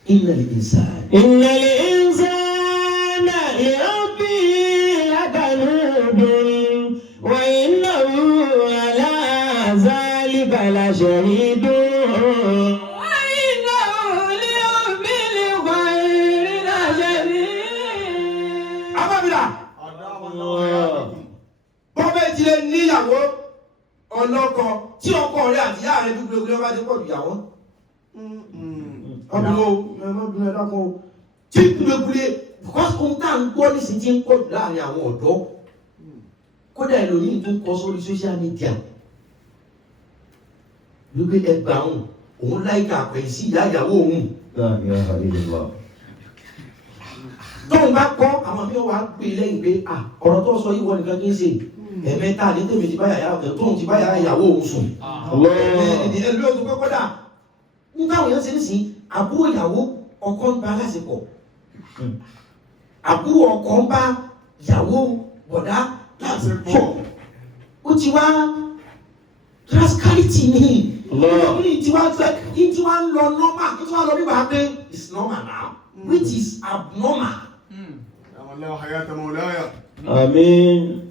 Innal insana li rabbihi lakanudun wa innahu ala zalika lashahidun wa innahu li rabbil khayri lashahidun. Ababila. Bọ́bẹ̀ ìjìnlẹ̀ níyàwó ọlọ́kọ tí ọkọ rẹ̀ àti ìyá rẹ̀ gbogbo ọba ti pọ̀ jù yàwó. Ọdún ẹ̀dọ́kọ̀ tí gbogbo because ohun tá à ń gbọ́ nísìnyí tí ń pọ̀ jù láàrin àwọn ọ̀dọ́ kódà ẹlòmíì tó ń kọ sórí social media wípé ẹgbàáhùn òun láìka àpẹ̀yìn sí ìyá ìyàwó òun. Tóun bá kọ́ àwọn mi wá gbé lẹ́yìn pé ọ̀rọ̀ tó sọ yìí wọ́n nìkan kí n ṣe ẹ̀mẹ́ta ní tèmi ti báyà yàrá tóun ti báyà ìyàwó òun sùn. Ẹ̀ẹ́dì ló tún pé kódà nígbà wọ́n yẹn ṣe nísìn àbúrò ìyàwó ọkọ ń bá lásìkò àbúrò ọkọ ń bá ìyàwó bọ̀dá lásìkò ó ti wá rascality ni ọkùnrin tí wá ń lọ normal tí wá lọ bí wàá pé it's normal now which is abnormal. Àmín.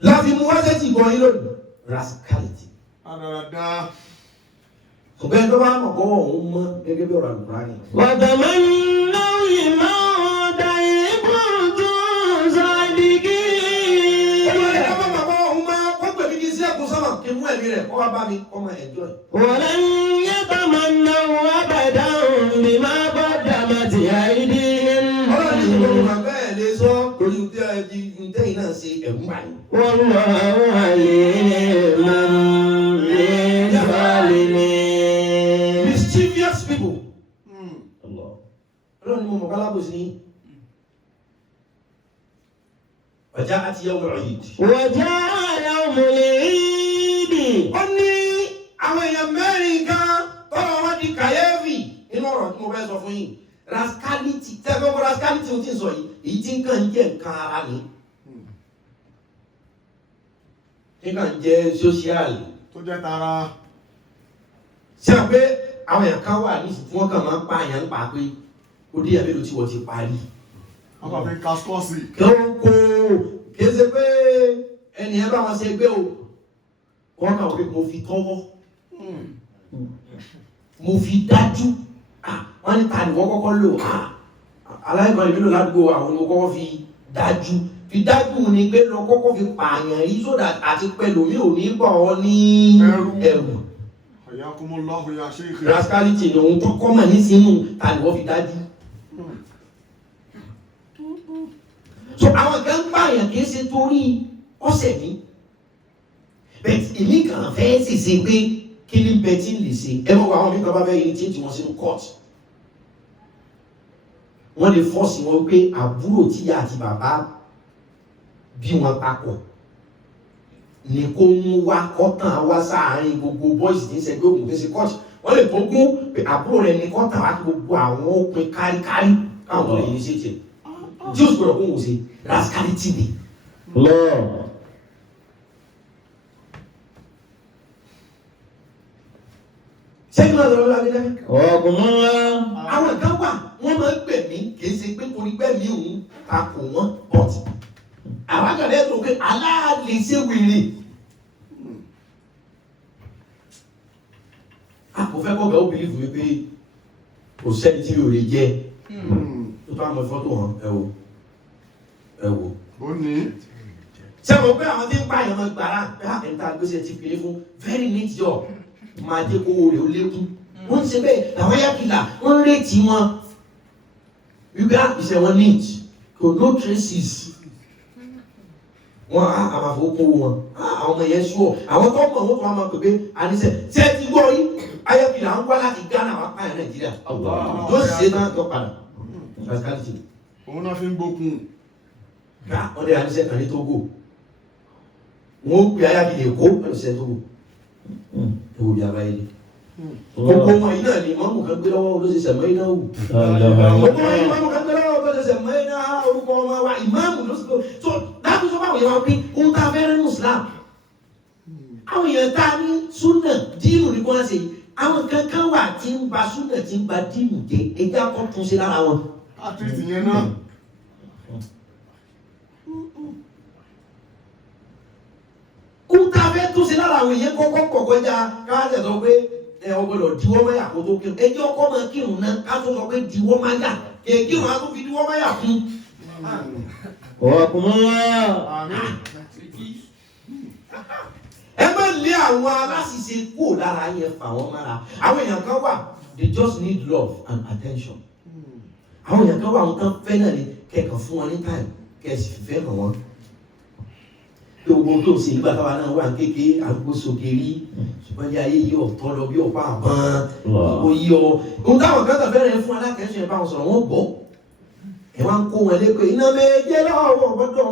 Láti mú wáṣẹ́ tí ìbọn yín lónìí rascality. Ṣùgbọ́n tó bá mọ̀ kọ́ òun mọ́ gẹ́gẹ́ bí ọ̀rọ̀ àlùkùrá ni. Wàtàmánà ìmọ̀ ọ̀dà ìbùdó sàdìgì. Olúwa ni ọmọ bàbá òun máa kó pèmí kí sí ẹ̀kún sọ́nà kí mú ẹ̀mí rẹ̀ kó wá bá mi kó máa ẹ̀jọ́ ẹ̀. Wọ̀lẹ́ ń yẹ tàmánà àbàdà òǹbí máa bọ́ dàmàtì àìdí. Ọlọ́run ní ìṣòro máa bẹ́ẹ̀ lè sọ torí ntẹ́yìn náà ṣe ẹ̀mú báyìí. Wọ́n lọ àwọn àlè máa ń lè sọ́ọ̀lì ní. Mischievous people. Ọlọ́run ní mo mọ̀ kálábò sí ní. Ọjà àti yawm al-Eid. Wọ̀já yawm al-Eid. Ó ní àwọn èèyàn mẹ́rin kan tọ́lọ̀ wọn di kàyéfì nínú ọ̀rọ̀ tí mo fẹ́ sọ fún yín. Rascality tẹ́gbẹ́ bọ́ rascality mo ti sọ yìí èyí tí nǹkan ń jẹ́ nǹkan ara ni. Nǹkan ń jẹ́ social. Tó jẹ́ tara. Ṣé o pé àwọn èèyàn kan wà ní ìsìnkú wọn kàn máa ń pa àyàn ń pa pé ó dé ẹ̀mẹ́lò tí wọ́n ti parí. Wọ́n bá fi kásítọ́ọ̀sì. Kí ó kó kí ṣe pé ẹni ẹ bá wọn ṣe gbé o. Wọ́n kàn pé mo fi tọ́wọ́. Mo fi dájú. Wọ́n ní ta ni wọ́n kọ́kọ́ lò. Aláìmọ̀ ìlú ládùúgbò àwọn ni mo kọ́kọ́ fi dájú. Fi dájú ni pé lọ kọ́kọ́ fi pààyàn rí sódà àti pẹ̀lú mi ò ní bọ̀ ọ́ ní ẹ̀rù. Ayakumullahu ya sheikh. Rascality ni ohun tó kọ́mọ̀ ní sínú ta ni wọ́n fi dájú. so àwọn kan ń pààyàn kì í ṣe torí ọ̀sẹ̀ mi bẹ́ẹ̀ èmi kàn fẹ́ ṣèṣe pé kí ni bẹ́ẹ̀ tí ń lè ṣe ẹ mọ̀ àwọn mi kan bá fẹ́ yìí tí wọ́n sínú court wọ́n lè fọ́ọ̀sì wọn pé àbúrò tíyá àti bàbá bí wọn papọ̀ ní kó mú wá kọ́tàn wá sáàárín gbogbo boys ní sẹ́gbẹ́ ògùn tó ṣe court wọ́n lè tógún pé àbúrò rẹ̀ ní kọ́tàn wá gbogbo àwọn òpin káríkárí káwọn tó lè yìí ṣe tiẹ̀ tí ó sì gbọ́dọ̀ kó wò ṣe rascality ni. sẹ́yìn náà lọ́wọ́ lábẹ́lẹ́. ọkùnrin ńlá. àwọn kan wà wọ́n máa ń gbẹ̀mí kì í ṣe pé torí gbẹ̀mí òun takò wọ́n but àwọn akẹ́lẹ́ tó pé aláàlè ṣe wèrè. a kò fẹ́ kọ́gà ó bìlífù mi pé kò sẹ́ni tí yóò lè jẹ́ tó bá mọ fọ́tò hàn ẹ wò. ó ní. sẹ́wọ̀n pé àwọn tí ń pààyàn máa gbàrà pé ẹ̀ńtà gbèsè ti pèlè fún very neat job máa jẹ́ kó rẹ̀ ó lékún wọ́n ń ṣe bẹ́ẹ̀ àwọn ayákìlá wọ́n ń rétí wọn wípé àpìṣẹ́ wọn neat kò no traces wọn àmàfowókó wọn àwọn ọmọ yẹn ṣúọ àwọn tó mọ̀ wọ́n tó wá máa pè pé àníṣe ṣé ti gbọ́ yí ayákìlá ń wá láti Ghana wá pààyàn Nàìjíríà tó ṣe náà tó padà rascality òun náà fi ń gbókun. ká ọdẹ àníṣe kan ní Togo wọn ó pe ayákìlá Èkó pẹ̀lú ṣẹ́ Togo ewu bí abáyé ni gbogbo wọn yìí náà ni mọ́mù kan gbé lọ́wọ́ ló ṣe sẹ̀mọ́ iná wù gbogbo wọn yìí mọ́mù kan gbé lọ́wọ́ ló ṣe sẹ̀mọ́ iná orúkọ ọmọ wa ìmáàmù ló ṣe so dákú sọ báwọn yẹn wá pé ohun tá a fẹ́ rẹ́nu Islam àwọn èèyàn tá a ní súnà dínù ní kó wá ṣe àwọn kankan wà tí ń ba súnà tí ń ba dínù jẹ ẹjẹ akọ tún ṣe lára wọn. àtúntì yẹn náà. ohun tá a fẹ́ tún ṣe lára àwọn èèyàn kọ́kọ́ kọ̀kọ́já káàtẹ̀ sọ pé ọgbọ́dọ̀ diwọ́ máyà kó tó kírun ẹjọ́ ọkọ́ máa kírun náà ká tó sọ pé diwọ́ máyà kírun á tó fi diwọ́ máyà fún. ọkùnrin ńlá. ẹ má lé àwọn aláṣìṣe kúrò lára yẹn fà wọ́n mára àwọn èèyàn kan wà they just need love and attention àwọn èèyàn kan wà wọn kan fẹ́ náà ni kẹ̀kàn fún wọn ní time kẹ̀sì fífẹ́ hàn wọ́n gbogbo tó ṣe nígbà táwa náà wà kékeré àgbo sókèrè ṣùgbọ́n ní ayé yìí ọ̀tọ́ lọ bí ọ̀pá àbọ̀n ó yí ọ ohun táwọn kan tàbí ẹ̀rẹ̀ fún alákẹ́sọ̀ ẹ̀ bá wọn sọ̀rọ̀ wọ́n gbọ́ ẹ̀ wá ń kó wọn lépè iná méje lọ́wọ́ gbọ́dọ̀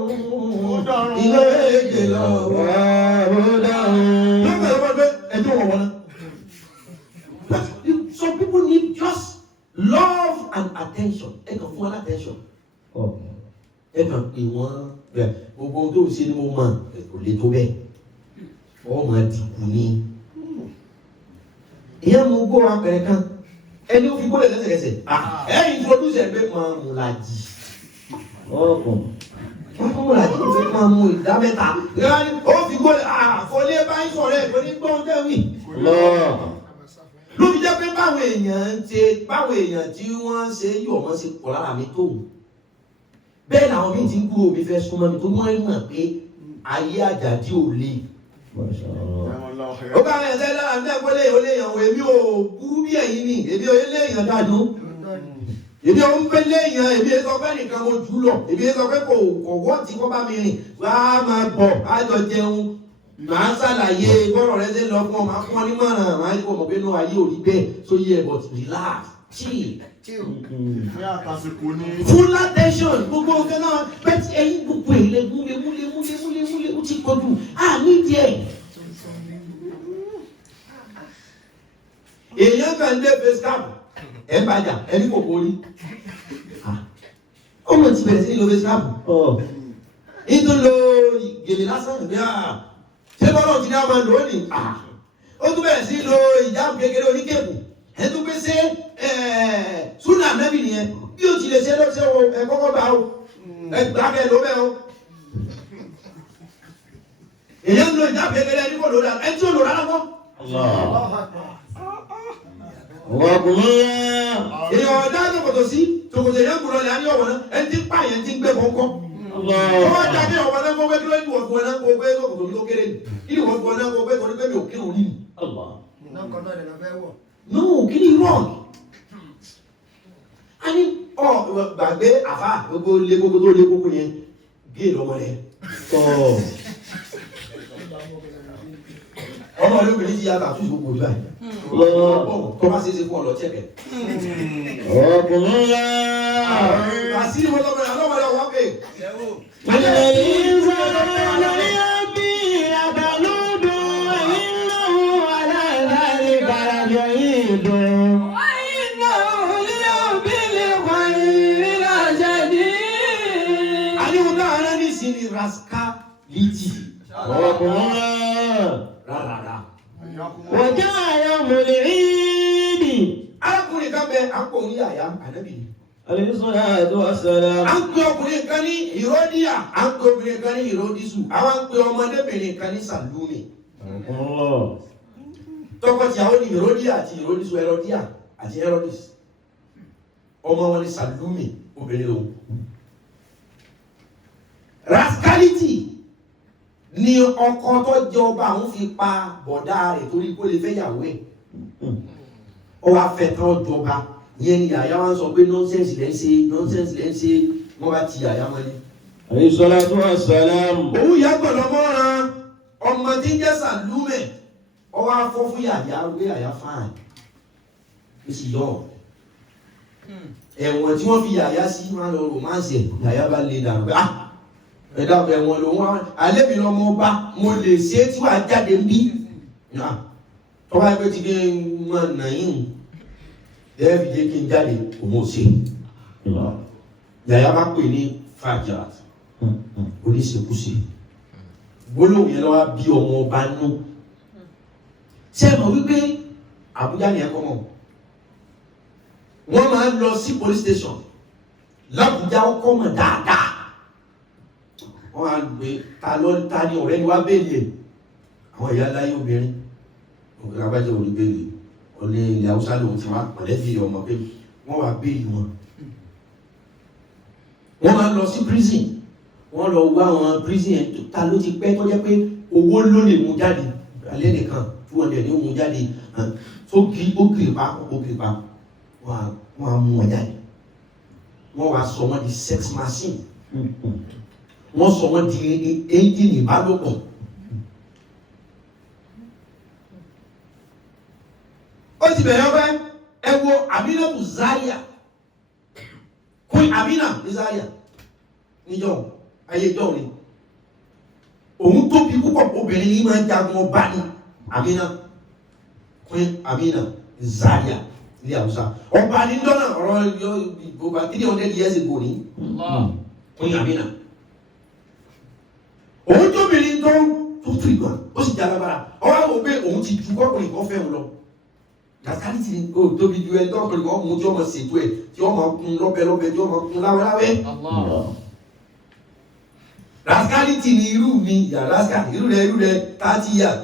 iná méje lọ́wọ́ ẹjọ́ wọn wọn náà. Some people need just love and attention ẹ kàn fún wọn attention ẹ kàn pè wọ́n bẹ́ẹ̀ gbogbo ohun tó ń ṣe ni mo mọ̀ kò lè tó bẹ́ẹ̀ ọmọ dìbò ni ìyẹn mú gbó apẹ̀rẹ̀ kan ẹni ó fi gbólẹ̀ lẹ́sẹ̀kẹsẹ̀ ẹ̀yìn introduce ẹ̀ pé máa mú lajì wọ́n mú lajì ó fẹ́ máa mú ìdá mẹ́ta ó fi gbólẹ̀ àfọlé báyìí sọ̀rọ̀ ẹ̀ pé ní gbọ́n tẹ́wì ló fi jẹ́ pé báwọn èèyàn tí wọ́n ṣe yọ̀ wọ́n ṣe pọ̀ lára mi tó bẹ́ẹ̀ làwọn míì ti ń kúrò mi fẹ́ súnmọ́ mi tó wọ́n rí mọ̀ pé ayé àjàdí ò le. ó bá rẹ̀ ṣẹ́ lára ní ẹgbẹ́lẹ́ ìhòlẹ́yàn wò èmi ò burú bí ẹ̀yin ni èmi ò léèyàn dànù èmi ò ń pẹ́ léèyàn èmi ò sọ pé nìkan mo jù lọ èmi ò sọ pé kò wọ́ tí kò bá mi rìn wá máa bọ̀ á jọ jẹun màá ṣàlàyé bọ́rọ̀ rẹ ṣe lọ fún ọ máa fún ọ nímọ̀ràn màá kó mọ̀ pé náà ayé ò rí bẹ́ẹ̀ so yeah but relax chill. Full attention gbogbo ọ̀gá náà bẹ́ẹ̀ ẹ̀yin gbogbo èlé múlé ó ti pọ̀jù nídìí ẹ̀. èèyàn kan lé face cap ẹ̀ bàjá ẹni kò kórí ọmọ ti bẹ̀rẹ̀ sí ní lo face cap nítorí lo gèlè lásán ìgbé ṣé bọ́lá ti ní a máa lò ó ní ó tún bẹ̀rẹ̀ sí lo ìjáàbù kékeré oníkèbù ẹ̀ tún pèsè súnà nẹ́bì nìyẹn bí o ti lè ṣe lọ́sẹ̀ o ẹ kọ́kọ́ bá o ẹ gbà kẹ́ ló bẹ́ o. èyàn ń lo ìjà kékeré ẹni kò lò dáa ẹ tí o lò rárá kọ́. èyàn ọ̀dá tòkòtò sí tòkòtò èyàn gbúdọ̀ lẹ́yìn ọ̀wọ̀ náà ẹ ti pa èyàn ti gbé kọ́kọ́. ọwọ́ ajá bí ọ̀wọ̀ náà kó gbé kí ló ń wọ̀ fún ẹ náà kó gbé tòkòtò tó kéré kí ni wọ́n fún ẹ náà kó gbé torí pé mi ò kírun rí mi. no kí ni wrong a ní gbàgbé àfà gbogbo lé kókó tó lé kókó yẹn gé lọ́mọ rẹ̀. ọmọ olóbìnrin ti yàtọ̀ àtúnṣe gbogbo ìgbà yìí. tó bá ṣe é ṣe fún ọ̀lọ́ chẹ́kẹ̀. ọkùnrin àṣírí wọn lọ́mọ rẹ̀ alọ́mọdé wọ́n pè. Rascality. Rárá. Wọ́jà ayọ̀mọ̀lẹ̀ ìdí. Arákùnrin kan bẹ àpò ní àyà ànábì. Àlẹ́sọ̀rọ̀ àdó àṣàlá. À ń pe ọkùnrin kan ní Ìrọ́díà, à ń pe obìnrin kan ní Ìrọ́dísù, àwọn ń pe ọmọdébìnrin kan ní Sàlúmì. Tọkọtìyàwó ní Ìrọ́díà àti Ìrọ́dísù, Ẹrọ́díà àti Ẹrọ́dís. Ọmọ wọn ní Sàlúmì, obìnrin òun. Rascality ni ọkọ tó jẹ ọba àwọn fi pa bọ̀dá rẹ̀ torí kó lè fẹ́ yàwó ẹ̀. Ó wá fẹ́ tán jọba yẹn ni àyà wọn sọ pé nọ́nsẹ̀nsì lẹ́ ń ṣe wọ́n bá ti àyà wọn ní. Àlẹ́sọ̀rọ̀ àṣàlá. Òun ìyá gbọ́dọ̀ mọ́ràn ọmọ tí ń jẹ́ Sàlúmẹ̀ ó wá fọ́ fún yàyà wé àyà fáàn ó sì yọ ẹ̀wọ̀n tí wọ́n fi yàyà sí wọn lọ romance yàyà bá lè dàgbà. Ẹ̀dá ẹ̀wọ̀n ló wọ́n alẹ́bí lọ́mọ ọba mo lè ṣe tí wàá jáde ń bí. Tọ́wá ẹgbẹ́ ti dé mọ̀ nàyìn ẹ̀ẹ́bí jẹ́ kí n jáde òun ò ṣe. Yàyà bá pè ní Fajat oníṣekúṣe. Gbólóhùn yẹn lọ́wọ́ bí ọmọ ọba nú. Ṣé ẹ mọ̀ wípé Àbújá ni ẹ kọ́ mọ̀? Wọ́n máa ń lọ sí police station l'Àbújá ó kọ́ mọ̀ dáadáa. Wọ́n á gbé ta ni ọ̀rẹ́ ni wá bẹ́ẹ̀lì ẹ̀ àwọn ìyá láyé obìnrin òkè abájẹ́ òní bẹ́ẹ̀lì ọ̀lẹ́ ilẹ̀ Haúsá lòun ti wá pọ̀lẹ́fì ọmọ bẹ́ẹ̀lì wọ́n wá bẹ́ẹ̀lì wọn. Wọ́n máa lọ sí prison wọ́n lọ wá àwọn prison ẹ̀ ta ló ti pẹ́ tó jẹ́ pé owó ló lè mú jáde alẹ́ nìkan 200 ní ó mú jáde tó kiri pa wọ́n á mú wọn jáde wọ́n wá sọ wọ́n di sex machine. Wọ́n sọ wọ́n di ẹ́ńjìnì ìbálòpọ̀. Ó ti bẹ̀rẹ̀ ọ̀fẹ́ ẹ wo Aminatu Zaria Queen Amina ní Zaria níjọ́ ayé jọ́ ni òun tóbi púpọ̀ obìnrin ní máa ń jagun ọba ní Queen Amina Zaria ní Hausa ọba ní dọ́nà ọ̀rọ̀ over 300 years ago ní Queen Amina. Òun tó bìnrin tó fi gbà ó sì jálábára ọwọ́ àwọn òbí òun ti ju kọ́kùnrin kan fẹ́ wọn lọ. Rascality ni o tóbi ju ẹni tọ́kùnrin kan mú tí ọmọ ṣètò ẹ̀ tí ọmọ kun lọ́bẹ̀lọ́bẹ̀ tí ọmọ kun láwẹ́láwẹ́. Rascality ni irú mi yà rascal irú rẹ 30 years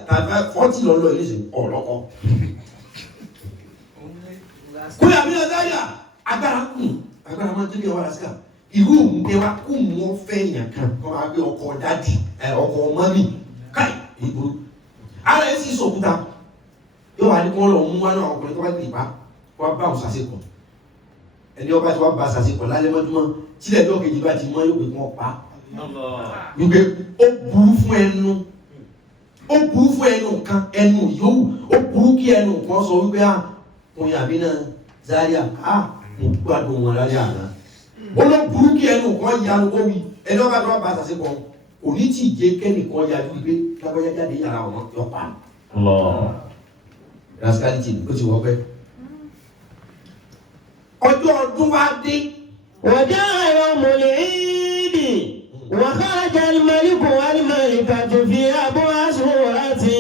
40 lọ́lọ́ ilé ṣe ọ̀lọ́kọ́. Kúrẹ́ àbí Nàìjíríà agbára máa ń tóbi ọwọ́ rascal. Irú òun pé wá kó mọ́ fẹ́ yàn kan kọ́ máa gbé ọkọ̀ dádì ọkọ̀ mọ́mì káì ìgboro. Ara ẹ̀ sì sọ̀kúta yóò wá ní kí wọ́n lọ mú wá náà ọkùnrin tó bá gbé ìpá wá bá òun sàṣepọ̀. Ẹni ọba tí wọ́n bá sàṣepọ̀ lálẹ́ mọ́júmọ́ tílẹ̀ bí ọ̀kejì bá ti mọ́ yóò pé kí wọ́n pa. Wípé ó burú fún ẹnu kan ẹnu yòówù ó burú kí ẹnu kan sọ wípé Queen Amina Zaria mo gbádùn wọn lálẹ́ àná. Bọ́lá burúkú ẹnu kan yanu kó wí ẹni ọba tó wà bá àṣàṣe kan òní tí ìjẹ kẹ́nìkan yanu wípé lágbájá jáde yàrá ọ̀nà yọpa. Rascality ló ti wọ́ pẹ́. Ọjọ́ ọdún wá dé. Wọ́jà ayọ̀mọ̀lẹ̀ ìdí. Wàhálà alimọ̀lẹ́kùn alimọ̀lẹ́kà tó fi abọ́ aṣọ láti.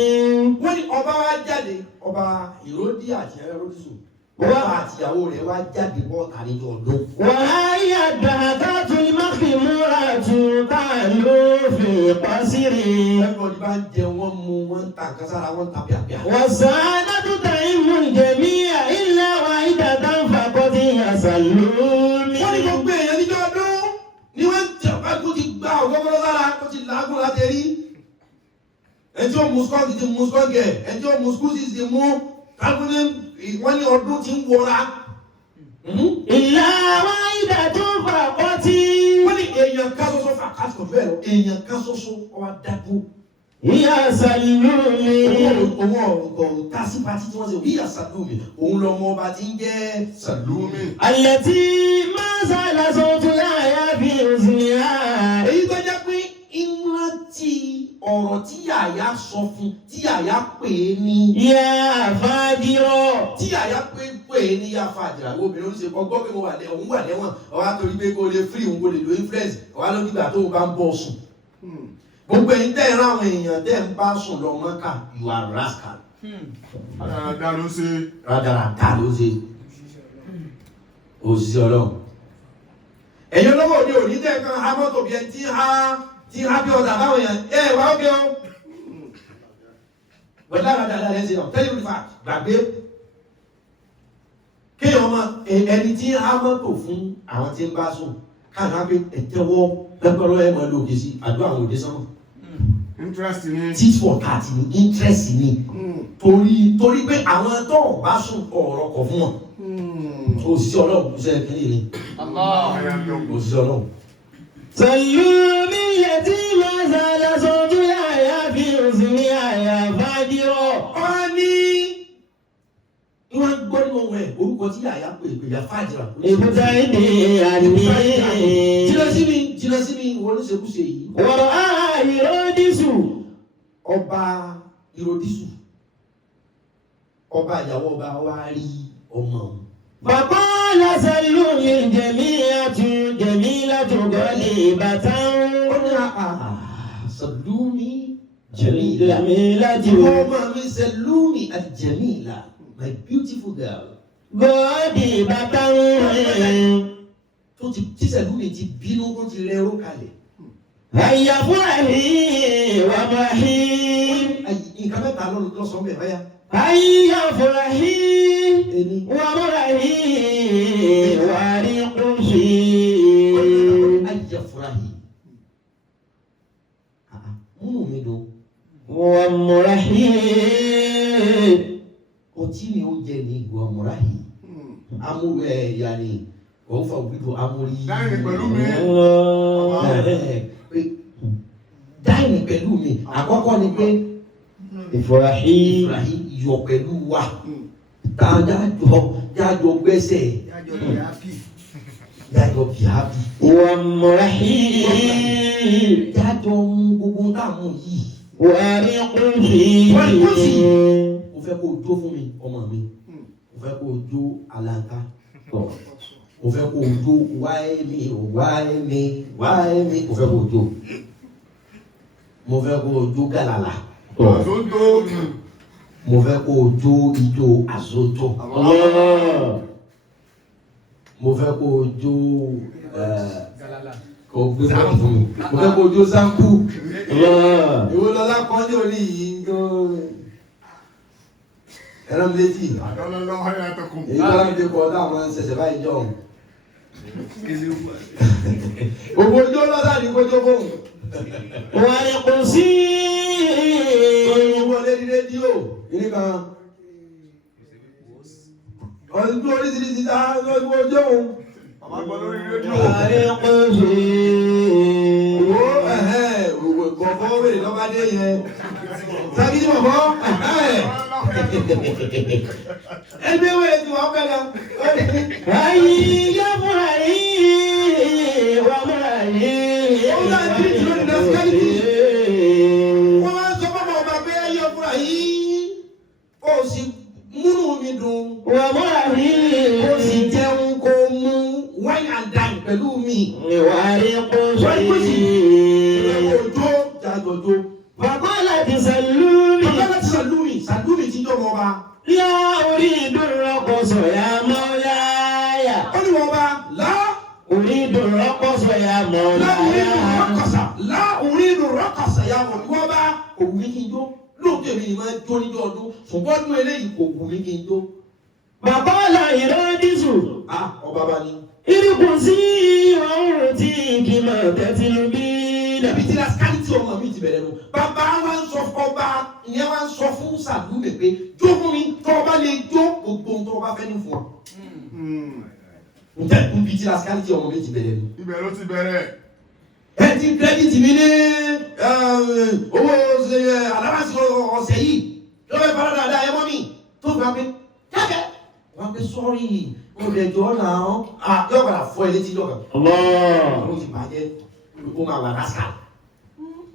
Wọ́n ní ọba wa jáde ọba Ìrọ́dí àti Ẹrọ́dísù. Wọ́n àtìyàwó rẹ̀ wá jáde bọ́ àlejò ọdún. Wàhálà yàgbà tó ní mákì múra tún ká ló fi pàṣírí. Everybody bá ń jẹ wọ́n mu wọ́n ń ta kására wọ́n ń ta pìàpìà. Wọ́n sàn án tó ta ìmú ìjẹ̀mí ilé wa ìdàgbà ń fa kọ́tí àṣàlómi. Wọ́n ní gbogbo èèyàn níjọ́ ọdún ni wọ́n ti ọ̀pá kó ti gba ọ̀gọ́gọ́rọ́ lára kó ti làágùn láti rí. Ẹjọ́ muskọ́ọ̀tì ti muskọ́ọ̀gẹ̀ ẹjọ́ muskúsì ti mú kákúndé wọ́n ní ọdún ti ń wọra. Ìlà wa ìdà tó fà kọ́tí. Wọ́n ní èèyàn èèyàn kan ṣoṣo fà káàtì kò bẹ́ẹ̀ lọ èèyàn kan ṣoṣo ọwọ́ dágbó. Ìyá Sàlùmí. Òun ọ̀gọ̀ tásí pati tí wọ́n ṣe ìyá Sàlùmí òun lọmọ ọba tí ń jẹ́ Sàlùmí. Àlẹ́tí máa ń sálà sọ́tún láyà bí òsìnìyà. Èyí tó jẹ́ pé ìrántí ọ̀rọ̀ tí yàyà sọ fún tí yàyà pè é ní. Yá fàájírọ̀. Tí yàyà pè é ní yá fàájìrà obìnrin ó ṣe ọgbọ́n pé òun wà lẹ́wọ̀n ọ̀wá torí pé kò lè free òun kò lè lo influence ọ̀wá ló dìgbà tó bá ń bọ̀ sùn. Gbogbo ẹ̀yin tẹ́ ẹ̀ ráwọn èèyàn tẹ́ ń bá sùn lọ mọ́kà you are rascal. Rádaràdá ló ṣe. Rádaràdá ló ṣe. Òṣìṣẹ́ Ọlọ́run. Ẹ̀yin olówó òde òní tẹ́ kan ha mọ́tò bí ẹni tí ha bí ọ̀dà báwọn èèyàn wá ókè o. Bọ̀dá rádaràdá lẹ́sìn náà tell you the fact gbàgbé. Kéèyàn ọmọ ẹni tí ha mọ́tò fún àwọn tí ń bá sùn káàkiri pé ẹ̀tẹ́wọ́ pẹ́pẹ́rọ́ ẹ̀ máa lòkè sí àdúrà àwọn òde sánmọ̀. Interest ni. Tit for tat ni interest ni. Torí pé àwọn tó bá sùn ọ̀rọ̀ kọ̀ fún wọn. Òṣìṣẹ́ Ọlọ́run kò sẹ́yìn kí ni. Òṣìṣẹ́ Ọlọ́run. Sàlùmí yẹtí máa ń sálà sọ́tún láyà bí òsìnìyà yá fàájírọ̀. Wọ́n ní wọ́n gbọ́ nínú ohun ẹ̀ orúkọ tí yàyà pè é yà fàájìrà. Èbúté ìdè àdìmí. Jìnnà sí mi wọ́n ló ṣekúṣe yìí. Wọ̀rọ̀ Ìròdísù. Ọba Ìròdísù. Ọba ìyàwó ọba wa rí ọmọ. Bàbá Sàlùmí Jẹ̀mílátù gọ́lì bàtàn. Ó ní Sàlùmí Jẹ̀mílà. Jẹ̀mílátù. Ọmọ mi Sàlùmí Jẹ̀mílà. My beautiful girl. Gọ́lì bàtàn. Tó ti tí Sàlùmí ti bínú tó ti rẹ́rú kalẹ̀. Àyà fúrahì wà máhì. Nǹkan mẹ́ta lọ́sọ̀ọ́ mẹ́ báyà. Àyà fúrahì wà máhì wà rí kùsì. Àyà fúrahì. Múnú mi dùn. Wà múrahì. Ọtí ni oúnjẹ ní ìwà múrahì. Amúlò ẹ̀yà ni òun fa òbí tó amúrí. Dáìní pẹ̀lú mi. Dáìní pẹ̀lú mi. Àkọ́kọ́ ni pé Ìfúrahì yọ pẹ̀lú wa. Tá a jájọ gbẹ́sẹ̀. Jájọ bìábì. wà múrahì. Jájọ mú gbogbo táàmù yìí. Wà rí kùsì. Mo fẹ́ kó o jó fún mi ọmọ mi. Mo fẹ́ kó o jó aláǹká. Mo fẹ́ kó o jó wáyé mi. Mo fẹ́ kó o jó. Mo fẹ́ kó o jó gàlàlà. Àzótó. Mo fẹ́ kó o jó ijó àzótó. Mo fẹ́ kó o jó kò gbé fún mi. Mo fẹ́ kó o jó sáńkù. Ìwọ lọ́lá kan ní orí yìí ń jó ẹran méjì. Àdọ́lọ́lọ́ wáyé àtọkùn. Èyí tó láti dé kọ́ táwọn ṣẹ̀ṣẹ̀ báyìí jọ. Gbogbo ojú ọlọ́dà ní kójó fóun. Wà rí kùsì. Gbogbo ọlẹ́ ní rédíò ní kan. Ọdún oríṣiríṣi tá gbogbo ojú òun. Àmà gbọ́ lórí rédíò. Wà rí kùsì. Owó gbọ̀ngàn wèrè lọ́ba dé yẹn. Sagidi bọ̀bọ̀. Ẹgbẹ́ wèrè tí wọ́n fẹ́ lọ. Àyà fúrahì wà múrahì. Ó ń láti rí ìdúró ní nationality. Wọ́n máa ń sọ fọ́mọ ọba pé ẹyẹ fúra yìí. Ó sì múnú mi dùn. Wà múrahì. Ó sì jẹun kó mú wine and dine pẹ̀lú mi. Wà rí kùsì. Òjò jàjọjò. Bàbá láti Sàlùmí. Bàbá láti Sàlùmí tí jọmọ ọba. Yá orí ìdúnrọ́kọ̀sọ̀ ya mọ́láyà. Ó ní wọn bá Orí ìdúnrọ́kọ̀sọ̀ ya mọ́láyà. láwùrí ìlú rọ́kàsà ya mọ̀ ní wọ́n bá òwú mi kí n jó. Lóòótọ́ èmi ni máa ń jó níjọ́ ọdún. Ṣùgbọ́n ọdún eléyìí kò wù mí kí n jó. Bàbá Ìròdísù. Ọba bá ní. Irúkùn sí ọ̀rùn tí kì máa tẹ́tí ló bí. Ibi tí lásìkálítì ọmọ mi ti bẹ̀rẹ̀ nù. Bàbá wa ń sọ fún ọba ìyẹn wa ń sọ fún Sàlùmí pé jó fún mi tó ọba lè jó gbogbo ohun tó ọba fẹ́ ní fún ọ. Ǹjẹ́ ibi tí lásìkálítì ọmọ mi ti bẹ̀rẹ̀ nù. Ibẹ̀ ló ti bẹ̀rẹ̀. ẹ ti kírẹ́dìtì mi ní owó alábàásí ọ̀sẹ̀ yìí lọ́wọ́ ìfara dáadáa ẹ mọ́ mi tó gbà pé jáde wọ́n pe sọ́ọ́rì olùdẹ̀jọ́ náà yóò padà fọ́ ẹ létí lọ́kàn. ó ti bàjẹ́ ó máa wà lásà.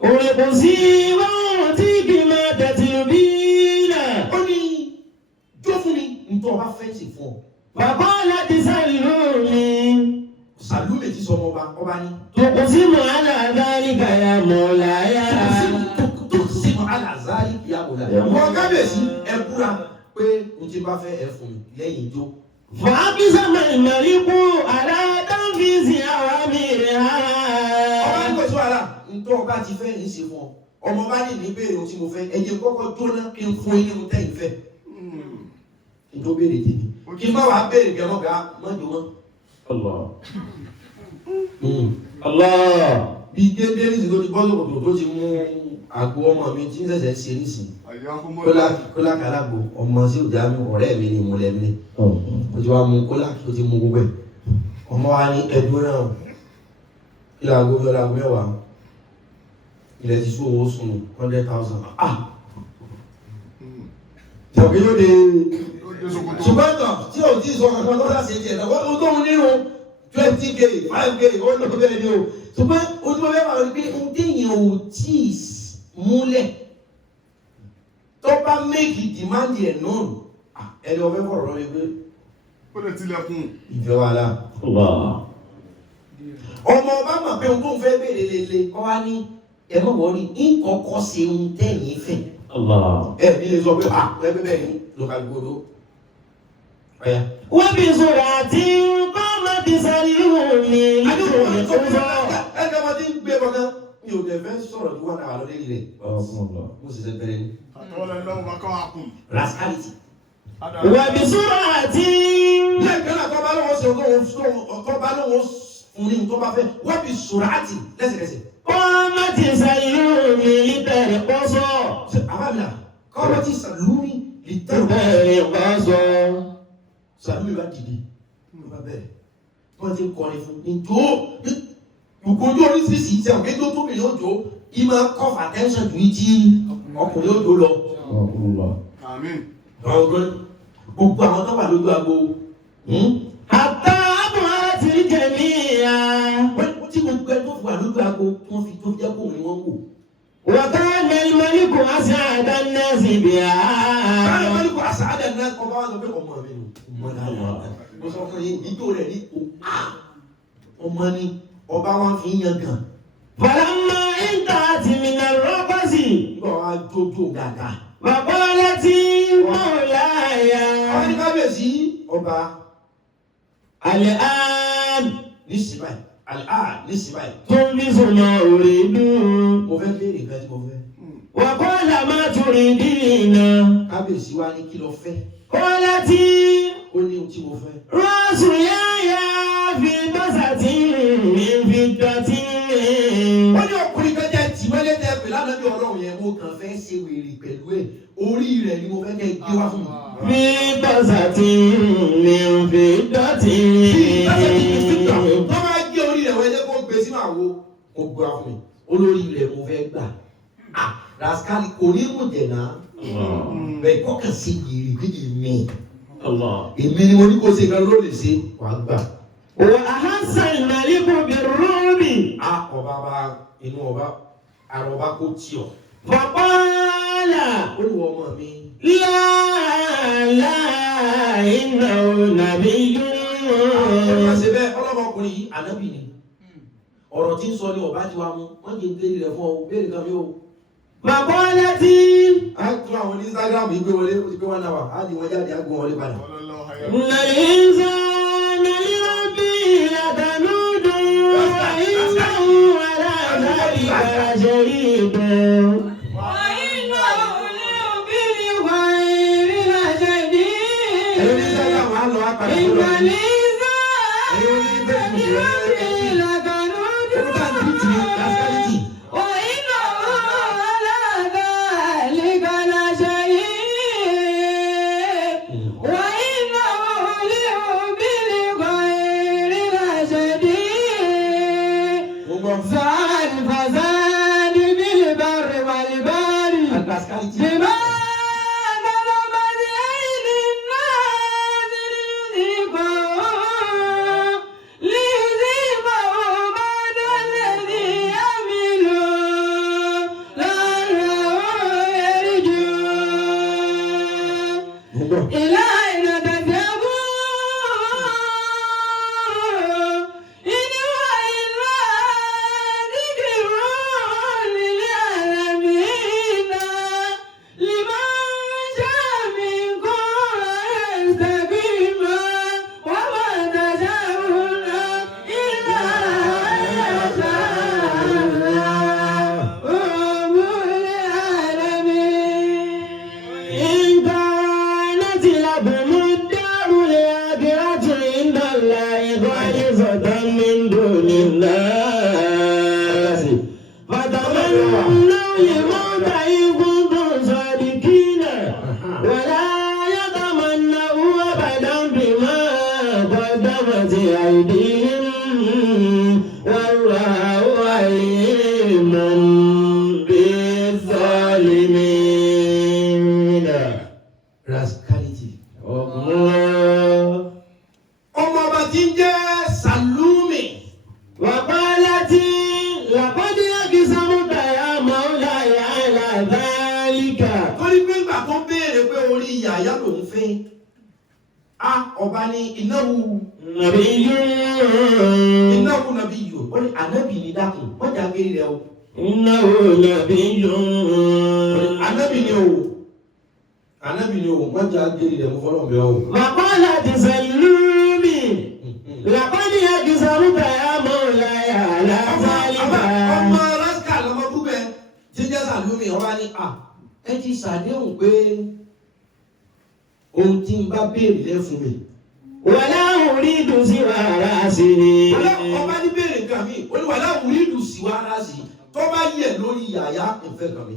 òwe kò sí wọ́n tí kì í máa tẹ̀tì bí náà. ó ní jó fún mi nítorí ọba fẹ́ǹsì fún ọ. bàbá láti sàlù mi. sàlùmí ti sọ ọba ní. tòkù sí mọ̀ aláàdáni kàyà mọ̀ láyà. tó sí mọ̀ aláàzárí kìá mọ̀ láyà. wọ́n kábíyèsí ẹ búra pé o ti bá fẹ́ ẹ fún mi lẹ́yìn ijó. fàákísà màlìmọ̀lìkù aláàdáfíìsì àwọn àmì rẹ̀ ha. ọba ní kò sí wàhálà nítorí ọba ti fẹ́ ní ṣe fún ọ. ọmọ bá ní béèrè ohun tí mo fẹ́ ẹ jẹ́ kọ́kọ́ jóná kí n fún yín ní tẹ́yìn fẹ́. kí n tó béèrè tèmi kí n má wàá béèrè bí ọmọ gà mọ́jọ mọ́. Allah. bí dédé ní ìsìnkú ti bọ́ lókòtò tó ti mú àgbo ọmọ mi tí ń ṣẹ̀ṣẹ̀ ṣe nísìnyí. kólá kàlágbò ọmọ sí òjá mi ọ̀rẹ́ mi ni mo lẹ́ mi. ó ti wá mú kólá tó ti mú gbogbo ẹ̀. ọmọ wa ní ẹdún náà ilé aago mẹ́wàá ilẹ̀ ti sún owó sùn 100,000. jọ̀ọ́ kí ló dé ṣùgbọ́n tí ò tí sọ kankan lọ́dà sí ẹ̀jẹ̀ náà wọ́n tó ń nínú 20K 5K ó lọ bẹ́ẹ̀ ni o ṣùgbọ́n ojúmọ́ bẹ́ẹ̀ máa rí pé ohun téèyàn ò tí ì múlẹ̀ tó bá méjì dìmáàdì ẹ̀ náà ẹni ọ̀fẹ́ fọ̀rọ̀ lọ́wọ́ pé ó lè tilẹ̀kùn ìfẹ́ wa la. ọmọ ọba mọ̀ pé ohun tó ń fẹ́ béèrè lele ọ wá ní ẹ̀mọ́ wọ́ọ́rí nkọ̀ọ̀kọ̀ ṣe ohun tẹ̀yìn fẹ́. ẹ̀ ní lè sọ pé ẹgbẹ́ bẹ́ẹ̀ ni lókàlù gbọdọ̀. wọ́n fi sọ̀rọ̀ àti kọ́mọ ti sáré òní nítorí tó sọ. ẹgbẹ́ wọn ti ń gbé wọn kan mi ò dẹ̀ fẹ́ sọ̀rọ̀ ní wọn náà lórí rẹ̀ mo sì ṣe bẹ̀rẹ̀ ni. àtọ́lẹ̀ lọ́wọ́ bá kọ́ àkùn. rascality. wọ́n fi sọ̀rọ̀ àti. ilé ìgbẹ́lá tó bá lọ́wọ́ ṣe tó bá lọ́wọ́ fún ní tó bá fẹ́ wọ́n fi sọ̀rọ̀ àti lẹ́sẹ̀kẹsẹ̀. kọ́mọ ti sáré òní nítorí tó sọ. àbábìlà kọ́mọ ti sàlùmí nítorí tó sọ. sàlùmí bá dìde ló bá bẹ̀rẹ̀ wọ́n ti kọrin fún ní jó ìgbójú oríṣiríṣi ìṣe òkè tó tóbi yóò jó yìí máa cough attention ju ìjì ọkùnrin yóò jó lọ. àmín. gbogbo àwọn tó wà lójú agbo. àtà àbọ̀ ara ti rí jẹ̀mí ya. wọ́n tí gbogbo ẹ tó wà lójú agbo wọ́n fi tó jẹ́ kó ní wọ́n wò. wọ́tá mẹ́lìmẹ́lì kò á sí àdánná sí ibi à. báyọ̀ mẹ́lì kò àṣà àdánná ọba wa sọ pé ọmọ mi nù. ọmọ náà wà mo sọ fún yín ìjó rẹ̀ ní ọmọ ni ọba wa fi yan gan. Fọlọ́mọ ìta àti mìíràn rọ́pọ̀sì. nígbà wa jójó gàgà. Bàbá láti mọ̀láyà. àwọn ní kábíyèsí ọba Àlẹ́ án. nísìbáyì nísìbáyì. Tó ń bí sọ̀nà òrè dùn. mo fẹ́ béèrè nǹkan tí mo fẹ́. Wàkọ́lá máa tún rí dìínà. kábíyèsí wa ní kí ló fẹ́. Kọ́lá tí. ó ní ohun tí mo fẹ́. Rọ́ọ̀sù yáyà fi bọ́sà tí fi dọ̀tí. wọ́n ní ọkùnrin kan jẹ́ tìmọ́lé tẹ́ pè lánàá bí ọlọ́run yẹn mo kàn fẹ́ ṣe wèrè pẹ̀lú ẹ̀ orí rẹ̀ ni mo fẹ́ kẹ́ gbé wá fún mi. Fi bọ́sà tí fi dọ̀tí. tó bá gé orí rẹ̀ wọ́n jẹ́ kó gbé sínú àwo mo gbé wá fún mi olórí rẹ̀ mo fẹ́ gbà. rascali kò ní mú jẹ̀nà bẹ́ẹ̀ kọ́kàn sí yìí bí èmi ni mo ní kó ṣe kan ló lè ṣe wàá gbà. وأحس الملك بالرعب ọba bá inú ọba ara ọba kó tí ọ. فقال ó ní wọ́n mọ̀ mi. لا إنه نبي. ọ̀rọ̀ ṣe bẹ́ẹ̀ ọlọ́mọkùnrin yìí ànábì ni ọ̀rọ̀ tí ń sọ ní ọba tí wàá mú wọ́n jẹ́ béèrè rẹ̀ fún ọ béèrè kan mi o. فقالت a tún àwọn ní Instagram yìí gbé wọlé ó ti gbé wọn náà wà á ní wọn jáde á gbé wọn wọlé padà. إن الإنسان لربه لكنود وإنه على ذلك لشهيد وإنه بالغيب لشهيد ẹ̀rọ ní Instagram á lọ á padà إن wọlé. الإنسان لربه لكنود وإنه على ذلك لشهيد وإنه بالغيب لشهيد Rascality. Ọmọ ọba tí ń jẹ́ Salumi. وقالت لقد أقسمت يا مولاي على ذلك. Torí pé ìgbà tó béèrè pé orí yàyà lòún fẹ́. Ọba ní ìnáwó نبي nàbí yòó. Ó ní ànábì ní dákun, wọ́n jà gé rẹ̀ o. إنه نبي Ànábì ni o. Ànábì ni o, wọ́n jà gé rẹ̀ mo fọ́lọ́ bẹ́ẹ̀ o. وقالت سلومي لقد أقسمت يا مولاي على ذلك. Ọmọ rascal ọmọ búbẹ̀ tí ń jẹ́ Salumi ọba ní ẹ ti ṣàdéhùn pé ohun tí ń bá béèrè lẹ́ fún mi. ولا أريد سوى رأسي. Ọba ní béèrè nǹkan mi, olùwàlá wùrídù sí wa rásì tó bá yẹ lórí yàyà ìfẹ́ kan mi.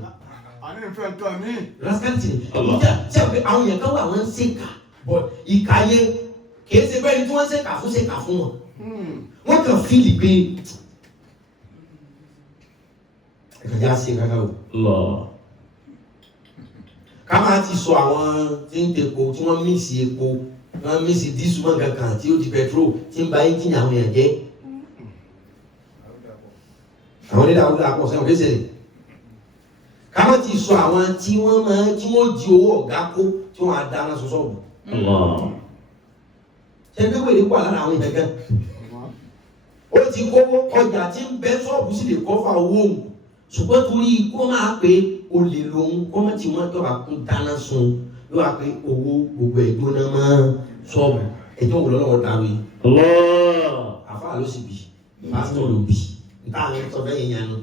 Àní ìfẹ́ nǹkan mi. Rascality ìjà tí a fẹ́ àwọn èèyàn kan wà wọ́n ń ṣèkà but ìka yẹn kìí ṣe pé ẹni tí wọ́n ń ṣèkà fún wọn. Wọ́n kàn fíìlì pé ẹ̀ka yà ṣe kankan o. Ká máa ti sọ àwọn tí ń tepo tí wọ́n mísì epo wọ́n mísì dísù mọ́ kankan tí ó di petrol tí ń ba ẹ́ńjìnì àwọn èèyàn jẹ́. Àwọn onídàáwó àpọ̀ sẹ́wọ̀n kéṣe rẹ̀. Ká máa ti sọ àwọn tí wọ́n jí owó ọ̀gá kó tí wọ́n á dáná sọ sọ́ọ̀bù. Ṣé pé wèrè wà lára àwọn ìbẹ̀gẹ́? Ó ti kówó ọjà tí ń bẹ sọ́ọ̀bù sì lè kọ́fà owó òun. Ṣùgbọ́n torí kó máa pé olè lòun kó má ti wọ́n tọ́ba kún dáná sun ló wá pé owó gbogbo ẹ̀gbọ́n náà máa sọ́ọ̀bù ẹjọ́ wò lọ́wọ́ dàrú yìí. Àfáà ló sì bì pásítọ̀ ló bì níta àwọn sọ fẹ́ yẹn nu.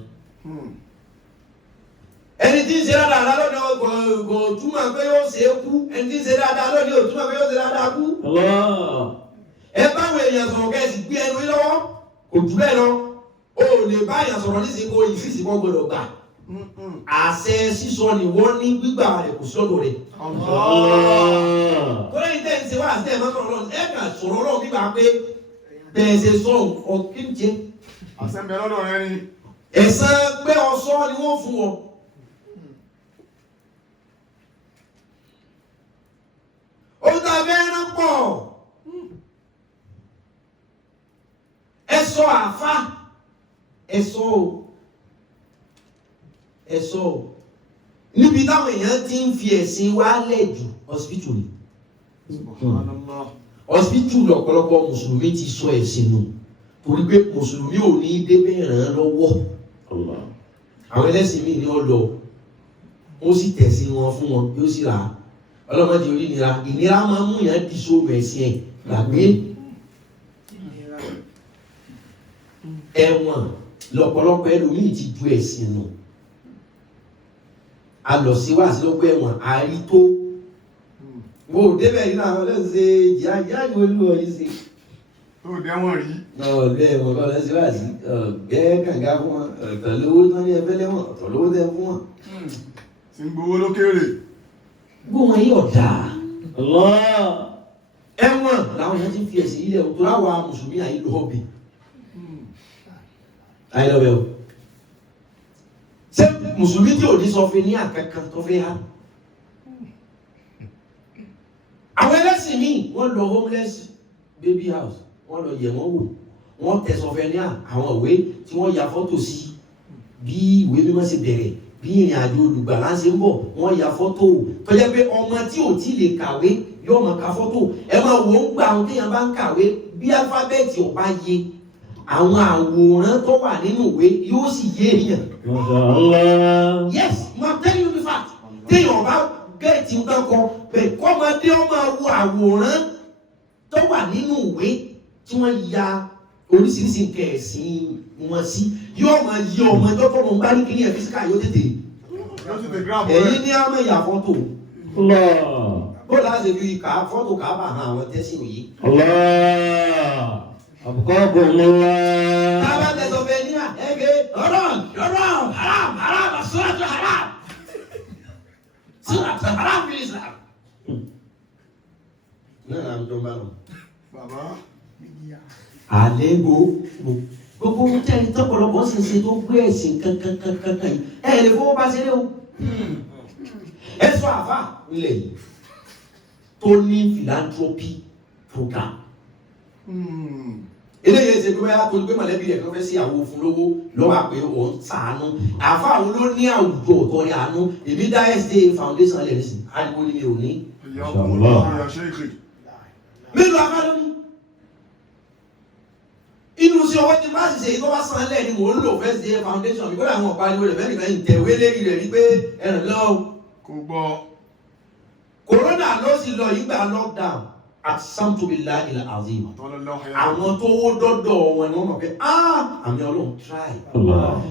Ẹni tí ń ṣe dáadáa lónìí kò túmọ̀ pé yóò ṣe é kú ẹni tí ń ṣe dáadáa lónìí ò túmọ̀ pé yóò ṣe dáadáa kú. Ẹ báwọn èèyàn sọ̀rọ̀ kẹ́sì gbé ẹnu lọ́wọ́ kò jù bẹ́ẹ̀ lọ. O lè bá èèyàn sọ̀rọ̀ nísìnyí kó ìfísì kọ́ gbọdọ̀ gbà. Àṣẹ sísọ ni wọ́n ní gbígbà rẹ̀ kò sọ́dọ̀ rẹ̀. Kọ́lá yìí tẹ̀ ń ṣe wá àti ẹ̀ máa sọ̀rọ̀ lọ́nà ẹ̀ kà sọ̀rọ̀ lọ́wọ́ gbígbà pé bẹ́ẹ̀ ṣe sọ ọ̀kíńjẹ. Àṣẹ ń bẹ lọ́dọ̀ rẹ ni. Ẹ̀san pé ọ̀ṣọ́ ni wọ́n fún wọn. Ó ta fẹ́ràn pọ̀. Ẹ sọ àfá. Ẹ sọ o. Ẹ sọ o. Níbi táwọn èèyàn ti ń fi ẹ̀sìn wá lẹ́jù hospital ni. Hospital lọ́pọ̀lọpọ̀ mùsùlùmí ti sọ ẹ̀sìn nù. Torí pé mùsùlùmí ò ní débẹ̀ ràn án lọ́wọ́. Àwọn ẹlẹ́sìn míì ni ó lọ. Wọ́n sì tẹ̀sí wọn fún wọn yóò sì rà á. Ọlọ́mọdé orí ìnira máa ń mú yàn di sóòrò ẹ̀sìn ẹ̀ gbàgbé. Ẹ̀wọ̀n lọ́pọ̀lọpọ̀ ẹlòmíì ti ju ẹ̀sìn nù. A lọ sí wá sí lọ́gbọ́ ẹ̀wọ̀n àárí tó. Wo débẹ̀ yìí náà lọ sí ìyá ìwé olú ọ̀yí sí. Tó dẹ́wọ̀n rí. Ọ̀gbẹ́ ẹ̀wọ̀n kọ́ lọ sí wá sí ọ̀gbẹ́ kànga fún wọn ọ̀tọ̀ lówó tán ní ẹgbẹ́ lẹ́wọ̀n ọ̀tọ̀ lówó tẹ́ fún wọn. Tí ń gbowó lókèrè. Gbọ́n wọn yóò dáa. Ẹ̀wọ̀n làwọn yẹn ti fi ẹ̀sìn ilẹ̀ tó láwa mùsùlùmí àyílò ọ̀bì. Àyílọ́bẹ̀ o. Ṣé mùsùlùmí tí ò ní sọ fún ní àkẹ́kẹ́ tó fẹ́ há? ẹlẹ́sìn míì wọ́n lọ homeless baby house wọ́n lọ yẹ̀ wọ́n wò wọ́n tẹ sọfẹ́níà àwọn ìwé tí wọ́n ya fọ́tò sí bí ìwé mímọ́ ṣe bẹ̀rẹ̀ bí ìrìn àjò olùgbàlà ṣe ń bọ̀ wọ́n ya fọ́tò tó jẹ́ pé ọmọ tí ò tí lè kàwé yóò máa ka fọ́tò ẹ máa wò ó gbà àwọn téèyàn bá ń kàwé bí alifábẹ́ẹ̀tì ò bá yé àwọn àwòrán tó wà nínú ìwé yóò sì yé èèyàn. Mashallah. Yes, I'm telling you the fact. Téèyàn bá gẹ̀ẹ́tì ń kankan bẹ́ẹ̀ kọ́mọdé ọmọ wo àwòrán tó wà nínú ìwé tí wọ́n ya oríṣiríṣi nǹkan ẹ̀sìn wọn sí yóò máa yí ọmọ ẹjọ́ tó mọ̀ bá ní kíní ẹ̀ físíkà yóò tètè. Èyí ní àmọ́ ìyá fọ́tò. Bó láti fi fọ́tò Káàbà hàn àwọn tẹ́sí òye. Tábà tẹ̀sọ̀ bẹ́ẹ̀ ní ẹ̀gẹ́ haram asọ́lájú haram. Sílá haram fi Islam. Náà là ń jọ bá lọ. Bàbá. Àlégbò gbogbo ohun tí ẹni tọ́pọ̀lọpọ̀ sì ń ṣe tó gbé ẹ̀sìn kankan yìí ẹ̀ lè fowó bá ṣeré o. Ẹ sọ àfà nílẹ̀ yìí tó ní philanthropy program. Eléyìí ṣe pé báyà tó ní pé mọ̀lẹ́bí rẹ̀ kan fẹ́ sí àwọn òfin lówó lọ́wọ́ àpé òun ṣàánú. Àfà àwọn ló ní àwùjọ ọ̀tọ̀ ní àánú. Èmi dá SDA foundation lẹ̀ nísìn ariwo ni mi ò ní. Mélòó afá lónìí? Inú sí ọwọ́ tí bá sì ṣe ìtọ́ bá san lẹ́ ni mò ń lò First Day Foundation mi kódà àwọn ọ̀pá-ariwo rẹ̀ mẹ́rin kan ìtẹ̀wé lérí rẹ̀ wípé ẹ̀rìn lọ́wọ́. Kò gbọ́. Corona ló sì lọ ìgbà lockdown at Samtubillah ilẹ̀ azim. Àwọn tó wó dọ́dọ̀ wọn ni wọ́n mọ̀ pé àmì Ọlọ́run try.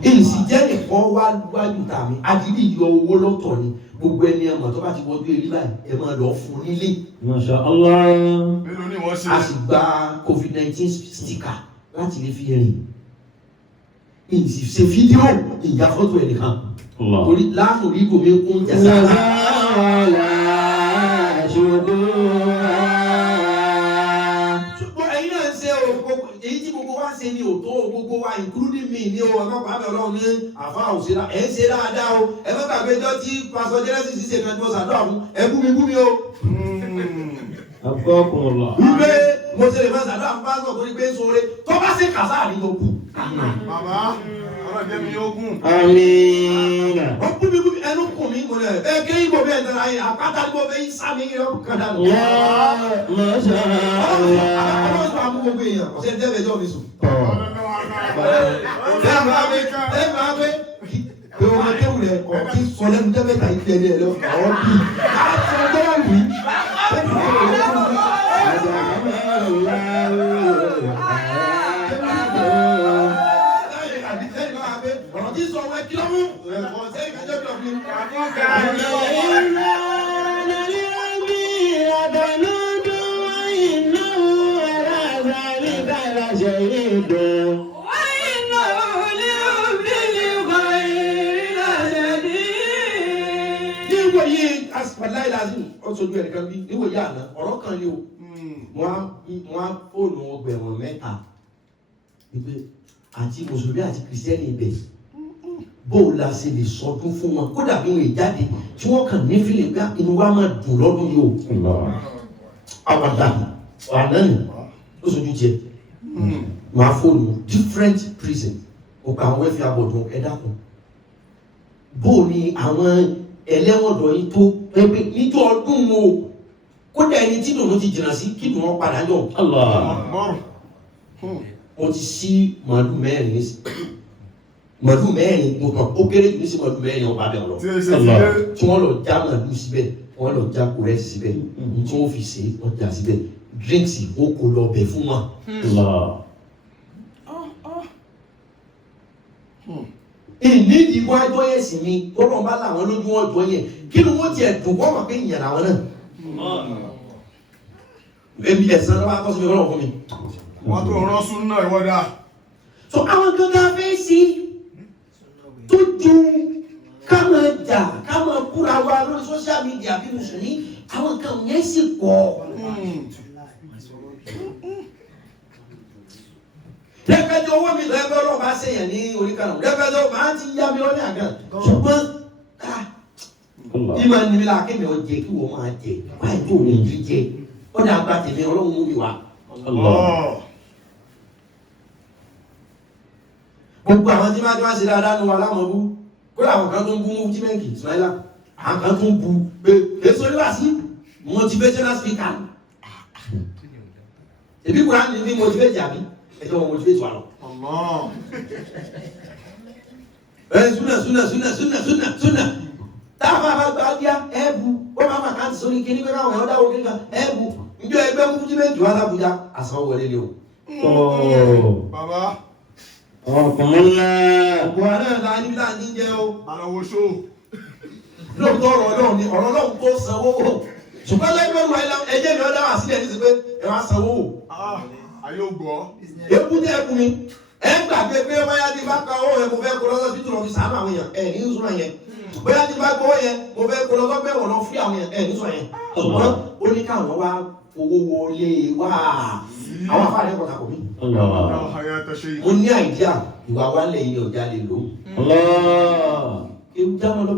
Èsì jẹ́ nìkan wájú tàmí adìrí yọ owó lọ́tọ̀ ni gbogbo ẹni ẹ̀mọ̀ tó bá ti wọ́jú èrí báyìí ẹ máa lọ fún nílé. Mashallah. Mélòó ni wọ́n ṣe? A sì gba COVID-19 sticker láti lè fi rìn ìsì ṣe fídíò ìjà fọ́tò ẹnìkan torí láàmù rí gòmí kún jẹ́sà ṣùgbọ́n ẹ̀yin náà ń ṣe èyí tí gbogbo wa ṣe ní òtó gbogbo wa including me ní o ọlọ́pàá àbẹ̀ ọlọ́run ní àfá òṣèrà ẹ̀ ń ṣe dáadáa o ẹ má gbàgbé jọ tí pásọ Genesis ṣe kan tí wọ́n ṣàdúrà fún ẹ bú mi o. Wípé mo ṣe lè máa ṣàdúrà fún pásítọ̀ torí pé ń sóore tó bá ṣe kàṣà ní gbogbo. Bàbá, ọlọ́jẹ́ mi yóò gùn. Àmín. Wọ́n kú mi ẹnu kùn mí mo lẹ̀ ẹ kí ìbò bẹ́ẹ̀ tẹ̀lé ayé àpáta ní mo fẹ́ yí sámi yọ kàdá nù. Ọlọ́run sọ àmú gbogbo èèyàn ọ̀sẹ̀ tẹ́lẹ̀ jọ́ mi sùn. Ẹ máa gbé pé o máa kéwù rẹ̀ ọ̀kí sọ lẹ́nu tẹ́lẹ̀ tà ìfẹ́ rẹ̀ lọ àwọn bí. Àṣọ tó wà wí. Ọ̀rọ̀ tí sọ wẹ́ kí lọ́mú ẹ̀kọ́ sẹ́yìn kájọ́ bí ọ̀gbìn. Níwòye asìpàláì lásìkò ọ̀ṣọ́jú ẹ̀nìkan bí níwòye àná ọ̀rọ̀ kan ni o. Wọ́n á fóònù ọgbẹ̀wọ̀n mẹ́ta wípé àti mùsùlùmí àti kìrìsìtẹ́nì ibẹ̀ bó la ṣe lè sọdún fún wọn kódà bí wọn jáde tí wọn kàn ní fílẹ̀ pé inú wa máa dùn lọ́dún yìí o. Àwàdà ànáni ó sojú jẹ wọn á fóònù different prison ọ̀pọ̀ àwọn ẹ̀fẹ̀ àbọ̀dún ẹ̀dá kan bó ni àwọn ẹlẹ́wọ̀n yìí tó pépé níjọ́ ọdún o kódà ẹni tí dùnú ti jìnnà sí kí dùn wọn padà jọ. Wọ́n ti sí màálù mẹ́rin ní sí màálù mẹ́rin mo tàn ó kéré jù ní sí màálù mẹ́rin ọba bẹ̀rẹ̀ lọ tí wọ́n lọ já màálù síbẹ̀ wọ́n lọ já kúrẹ́ síbẹ̀ tí wọ́n fi ṣe wọ́n já síbẹ̀ drinks ó kó lọ bẹ̀ fún wọn. Ìnídìí wọ́n ẹjọ́ yẹn sì ni tó lọ́n bá làwọn lójú wọn jọ yẹn kí ni wọ́n tiẹ̀ dùn wọ́n mọ̀ pé ìyẹn làwọn náà. Ebi ẹ̀sán ló bá tọ́ sí mi lọ́wọ́ fún mi. Wọ́n tó rán sún náà ìwọ́dà. So àwọn kankan fẹ́ sí tó ju ká máa jà ká máa kúra wa lórí social media bí mùsùlùmí àwọn kan yẹn sì pọ̀. Rẹ́pẹ́tẹ́ owó mi lẹ́gbẹ́ ọlọ́pàá ṣèyàn ní oríkànnà rẹ́pẹ́tẹ́ máa ti yá mi lọ́ní àgàn ṣùgbọ́n ìmọ̀ ní mi là kémi ọ̀jẹ̀ kí wọ́n máa jẹ báyìí tó ní ìdí jẹ ó ní àgbà tèmi ọlọ́run mú mi wá. Gbogbo àwọn tí máa ṣe dáadáa nu wa lámọ̀bú kó àwọn kan tó ń bú mú jímẹ̀ǹkì Ismaila àwọn kan tó ń bú pé èso níwá sí motivational speaker èbí kúrò ní ní motivate àbí ẹjọ́ wọn motivate wà lọ. Súnà táwọn bá gba bíá ẹ̀bù wọ́n máa kàǹtì sórí kíní pé káwọn ọ̀dà òkè kan ẹ̀bù njọ́ ẹgbẹ́ mú jímẹ̀ǹkì wá lábújá àsanwó wọlé ni o. Bàbá. Ọkùnrin ńlá. Ọ̀pọ̀ náà ta ní láti jẹ́ o. Àlọ́wọ́ ṣó. Lóòótọ́ ọ̀rọ̀ náà ni ọ̀rọ̀ náà tó sanwó wò. Ṣùgbọ́n lẹ́gbẹ̀ẹ́ ìwà ẹjẹ́ mi ọ̀dá wà sílẹ̀ ní ti pé ẹ wá sanwó wò. Ayé ò gbọ́. Ekú ní ẹkú mi. Ẹ ń gbà pé bóyá ti bá ka owó yẹn mo fẹ́ kó lọ́sọ̀ sí tùlọ̀ fi sàánú àwọn èèyàn ẹ̀ ní ìṣúná yẹn. Bóyá ti bá gbowó yẹn mo fẹ́ kó lọ́sọ̀ bẹ́ẹ̀ wọ̀n lọ fún àwọn èèyàn ẹ̀ ní ìṣúná yẹn. Ṣùgbọ́n ó ní káwọn wá owó wọlé wá. Àwọn afáàlẹ́ kọ̀ọ̀tà kò mí. Mo ní àìdíà ìwà wálẹ̀ yìí ọ̀já lè lò.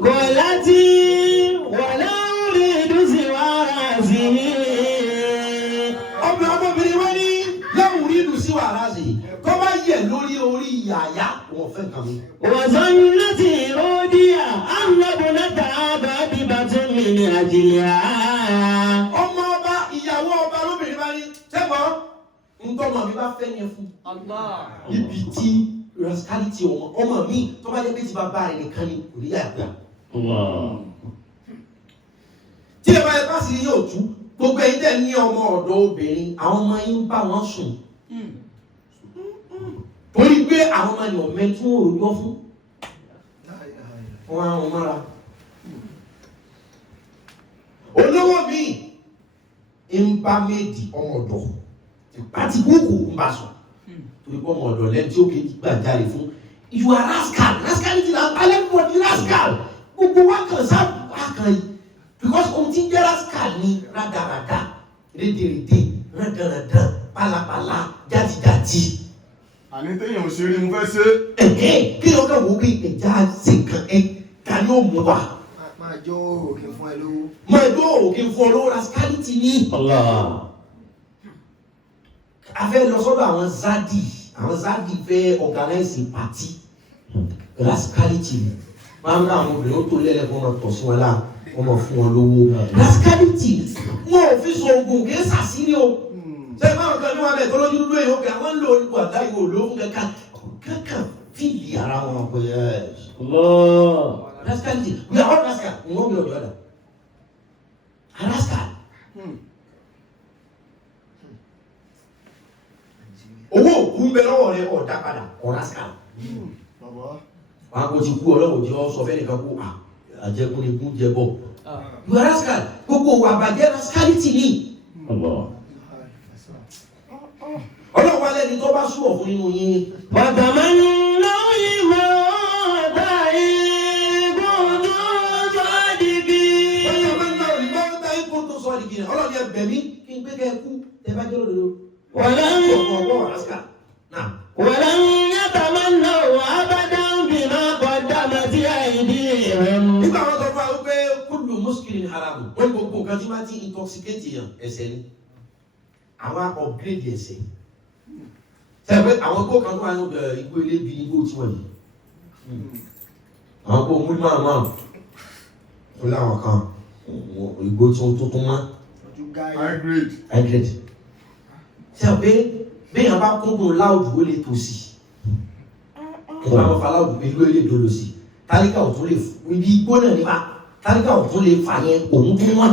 Kò láti wà láwùrí ìdúsí wá sí ní. Ọmọbìnrin wọ́n ní láwùrí ìdúsí wà láti kọ́ bá yẹ lórí orí yàyà wọ́n fẹ́ kàn mí. Wọ̀sán láti rọ́díà, àmọ́bùnátà bá bíbá tún mi ní àjìyà. Ọmọ ọba ìyàwó ọba lóbìnrin bá ní sẹ́gbọ́n ntọ́mọ mi bá fẹ́ yẹn fún. Ibi tí rascality ọmọ mi tó bá jẹ́ pé tí bàbá rẹ̀ nìkan ni kò ní yà gbà. Tí ẹ bá yẹ pàṣẹ yóò tú gbogbo ẹ̀yin tẹ́ ní ọmọ ọ̀dọ́ obìnrin àwọn ọmọ yín ń bá wọn sùn. Torí pé àwọn ọmọ yàn mẹ́tún òròjọ́ fún. Wọ́n á wọn mọ́ra. Olówó mi ń bá méjì ọmọ ọ̀dọ́. Pati buku ń bá sùn. Torí pé ọmọ ọ̀dọ́ lẹ́ni tí ó kéjì gbà jáde fún. You are rascal. Rascality na alẹ́ pọ̀ ní rascal. Gbogbo wa kàn sá wa kàn yìí. Because ohun tí ń jẹ́ rascal ni rádaràdà, rédèrèdè, rádaràdà, pálapàla, játijàti. Àní téèyàn ò ṣe rí mo fẹ́ ṣe. Kí ló kàn wò pé ẹja ṣe kàn ẹ́ ká ní ó mú wa. Máa jó òkè fún ẹ lówó. Máa jó òkè fún ọ lówó rascality ni. A fẹ́ lọ sọ́dọ̀ àwọn Zadi fẹ́ organize party rascality máa ń bá àwọn obìnrin ó tó lẹ́lẹ̀ fún ọmọ tọ̀ sí wọn láà wọ́n mọ̀ fún wọn lówó rascality wọn ò fi sọ ogun kì í sàsírí o ṣe máa ń kan ní wọn bẹ̀ tó lójú dúdú èyí ó kẹ́ àwọn ń lò ní wàdá ìwò ló fún kankan fíìlì ara wọn pé rascality we are all rascal we won't be on the other rascal. Owó òkú ń bẹ lọ́wọ́ rẹ̀ ọ̀dá padà ọ̀ráská. Wọ́n á kó ti kú ọlọ́wọ́ jẹ́ ọ sọ fẹ́ nìkan kú àjẹkùn ní kú jẹ bọ̀. You are rascal. Gbogbo wa bàjẹ́ rascality ni. Ọlọ́wọ́ alẹ́ ni tó bá súwọ̀ fún nínú yín. Bàbá máa ń náwó ìmọ̀ ọ̀dà ìgbóhùn sọ́dìkì. Bàbá máa ń náwó ìmọ̀ ọ̀dà ìgbóhùn sọ́dìkì. Ọlọ́ni ẹ bẹ̀ mí kí n gbé kẹ́ kú ẹ bá jẹ́ òdodo. ولن يتمنوا أبدا بما قدمت أيديهم. Nígbà wọn sọ fún wa wípé kúlù muskilin haramu wọ́n ní gbogbo nǹkan tí máa ti intoxicate yàn ẹ̀ṣẹ̀ ni àwọn upgrade ẹ̀ṣẹ̀ sẹ́pẹ́ àwọn igbó kan tó wà ní igbó ilé bí igbó tí wọ́n yìí àwọn igbó múlí máa tó láwọn kan igbó tí wọ́n tó tún mọ́ high grade sẹ́pẹ́ béèyàn bá kúndùn láòdù ó lè tòsí ẹ̀ bá wọn fa láòdù pé ìlú èlé dolo sí tálíkà ò tún lè ibi igbó náà nípa tálíkà ò tún lè fà yẹn òun tún wọn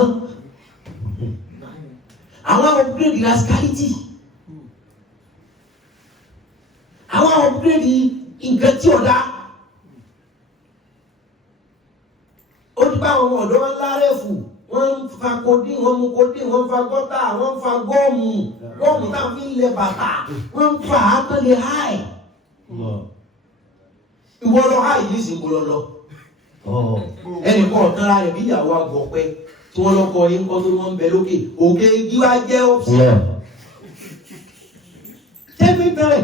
àwọn upgrade rascality àwọn upgrade nǹkan tí ọ̀dá ó ti bá àwọn ọ̀dọ́ wọn lárẹ́fù wọ́n ń fa kodí wọ́n mú kodí wọ́n ń fa gọ́tà wọ́n ń fa gọ́ọ̀mù tá a fi ń lẹ bàtà wọ́n ń fa àtọ́lẹ̀ háì ìwọ lọ háì yìí sì ń bọ̀ lọ ẹnì kan ọ̀tán ara rẹ̀ bí ìyàwó àgọ̀ pẹ́ tí wọ́n lọ́kọ yín kọ́ tó wọ́n ń bẹ lókè òkè igi wá jẹ́ ọ̀sán tẹ́bí bẹ̀rẹ̀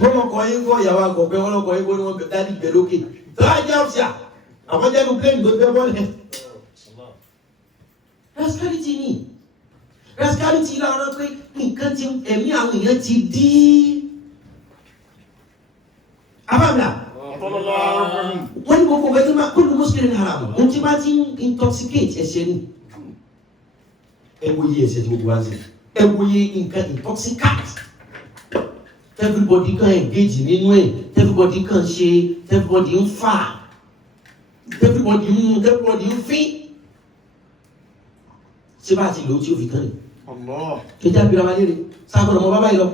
wọ́n lọ́kọ yín kọ́ ìyàwó àgọ̀ pẹ́ wọ́n lọ́kọ yín kọ́ ní wọ́n dádì bẹ lókè tó wá jẹ́ ọ̀sán àwọn jẹ́nu plane tó bẹ́ bọ́ọ̀lẹ̀ rascality ni rascality lára pé nǹkan tí ẹ̀mí àwọn èèyàn ti dí. Abáàmìlà. Wọ́n ní gbogbo ọ̀gá tí máa kó lu mọ́síkìrì ní haram. Ohun tí máa ti ń intoxicate ẹ̀ṣẹ̀ ni. Ẹ wo iye ẹ̀ṣẹ̀ tí gbogbo wa ń ṣe. Ẹ wo iye nǹkan intoxicate. Everybody kan engage nínú ẹ̀. Everybody kan ṣe. Everybody ń fà. Everybody ń mú. Everybody ń fín. Ṣé bá a ti lò ó tí ó fi tán ni? Kẹjá bí ra wa léèrè. Sáàgbọ̀n ọmọ bàbá yìí lọ.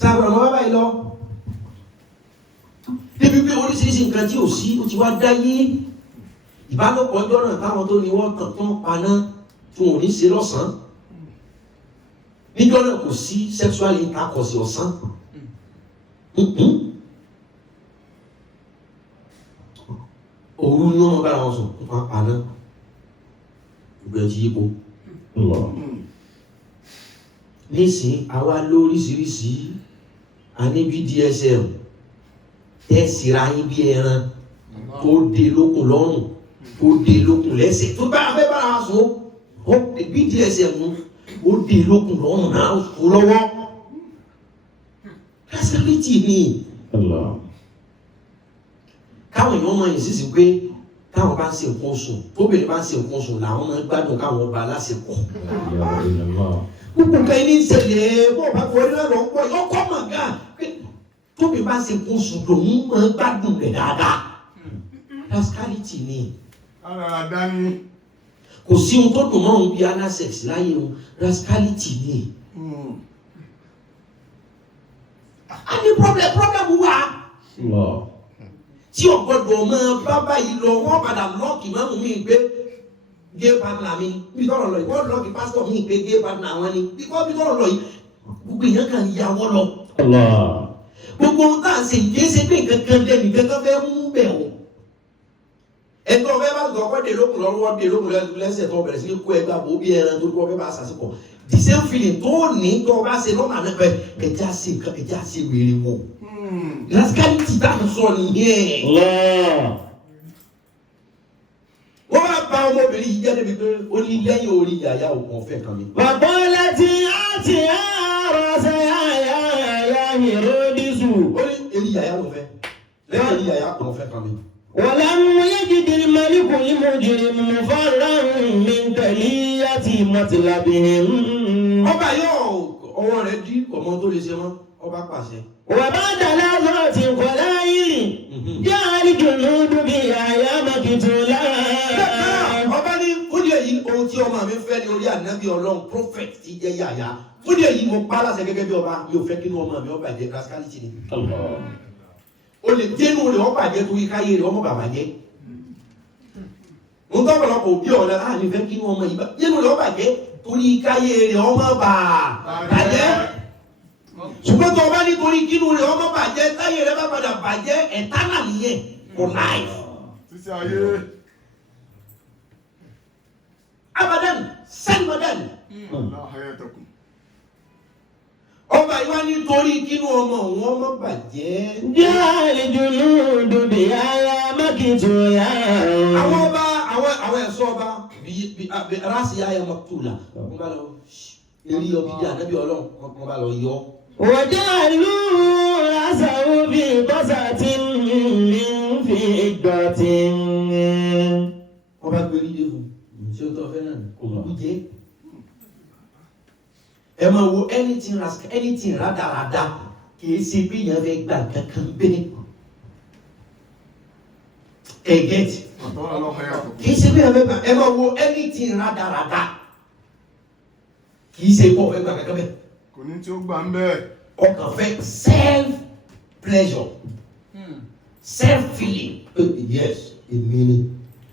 Sáàgbọ̀n ọmọ bàbá yìí lọ. Débi pé oríṣiríṣi nǹkan tí ò sí ó ti wá dáyé. Ìbálòpọ̀ ọjọ́ náà táwọn tó ní wọ́n tàn tán paná tí wọn ò ní ṣe lọ́sàn-án. Níjọ́ náà kò sí sexual intercourse ọ̀sán. Òru ni wọ́n bára wọn sùn tó máa paná. Ìgbẹ́ ti yípo. Nísìn àwa lóríṣiríṣi a ní BDSM tẹ́sìra yín bí ẹran tó dé lókun lọ́rùn tó dé lókun lẹ́sẹ̀ tó bá abẹ́ bára wa sùn ó BDSM ó dé lókun lọ́rùn náà ó fò lọ́wọ́. Rascality ni. Káwọn èèyàn máa insist pé táwọn bá ń ṣe nǹkan oṣù tóbìnrin bá ń ṣe nǹkan oṣù làwọn máa ń gbádùn káwọn ọba aláṣepọ̀. Gbogbo nǹkan ẹni ń ṣẹlẹ̀ bó bá wọlé lọ́rọ̀ ń pọ̀ ọkọ̀ mọ̀ gan pé tóbìnrin bá ń ṣe nǹkan oṣù lòun máa ń gbádùn rẹ̀ dáadáa. Rascality ni. Ara dání. Kò sí ohun tó dùn mọ́ òun bí anasex láyé òun. Rascality ni. A ní problem wà. Tí ọ̀gbọ́dọ̀ ọmọ bábá yìí lọ wọ́n padà lọ́ọ̀kì mọ́mú mi pé gay partner mi bí tọ́rọ̀ lọ yìí wọ́n lọ́ọ̀kì pásítọ̀ mi pé gay partner wọn ni bí tọ́rọ̀ lọ yìí gbogbo èèyàn kan yàwọ́ lọ. Gbogbo ohun tá à ń ṣe kìí ṣe pé kankan lẹ́nu kankan fẹ́ mú bẹ̀ o. Ẹ̀tọ́ ọ̀fẹ́ bá gbọ́ ọkọ̀ dé lókun lọ́wọ́ dé lókun lẹ́sẹ̀ tó bẹ̀rẹ̀ sí ní kó ẹgbàá bò bí ẹran tó kọ́ fẹ́ bá ṣàṣìkò. The same feeling tó ní tó bá ṣe lọ́mọ àná pẹ́ ẹja ṣe wèrè wò. Rascality dáhùn sọ nìyẹn. Wọ́n bá ba ọmọbìnrin yìí jẹ́ débi pé ó ní lẹ́yìn orí yàyà òkun ọ̀fẹ́ kan mi. Bàbá láti àti àárọ̀ ṣe yàyà Hèròdísù. Ó ní eré yàyà ló fẹ́ lẹ́yìn orí yàyà òkun ọ̀fẹ́ kan mi. ولم يجد الملك المجرم مفرا من تلية مطلبهم. Ọba yóò ọwọ́ rẹ̀ dí ọmọ tó lè ṣe mọ́ ọba pàṣẹ. وبعد لحظات قلائل جاء الجنود بيحيى مقتولا. Ọba ní fúdí èyí ohun tí ọmọ mi fẹ́ ní orí ànábì Ọlọ́run prophet ti jẹ́ Yàyà. Fúdí èyí mo pa láṣẹ gẹ́gẹ́ bí ọba mi ò fẹ́ kí inú ọmọ mi ó bàjẹ́. Rascality ni. O lè dénú rẹ̀ ó bàjẹ́ torí káyé rẹ̀ ọmọ bàbá jẹ́. Mo ń tọ́pọ̀lọpọ̀ òbí ọ̀la láàrin fẹ́ kí inú ọmọ yìí dénú rẹ̀ ó bàjẹ́ torí káyé rẹ̀ ọmọ bàjẹ́. Ṣùgbọ́n tó o bá nítorí kínú rẹ̀ ọmọ bàjẹ́ táyé rẹ̀ bá padà bàjẹ́ ẹ̀tánà nìyẹn for life. Títí ayé. Abadan sẹ́nìmọ́dán. Láhayatakum. Ọba ìwá nítorí kínú ọmọ òun ọmọ bàjẹ́. جاء الجنود بيحيى مقتولا. Àwọn ọba àwọn ẹ̀ṣọ́ ọba bí rásì Yahya Maktula. Wọ́n bá lọ eré ọbí dí ànábì Ọlọ́run wọ́n bá lọ yọ. وجعلوا رأسه في قصة من فضة. Wọ́n bá gbé rí dé fún un. Ṣé o tọ́ fẹ́ náà kò kú jẹ́? Ẹ máa wo anything rádaràda kìí ṣe bí èèyàn fẹ́ gbà kankan bẹ́ẹ̀. Ẹ gẹ́tì. Kìí ṣe bí èèyàn fẹ́ gbà ẹ máa wo anything rádaràda kìí ṣe pọ̀ fẹ́ gbà kankan bẹ́ẹ̀. Kò ní tí ó gbà ń bẹ́ẹ̀. Ọkàn fẹ́ self pleasure self feeling. Yes, èmi ni.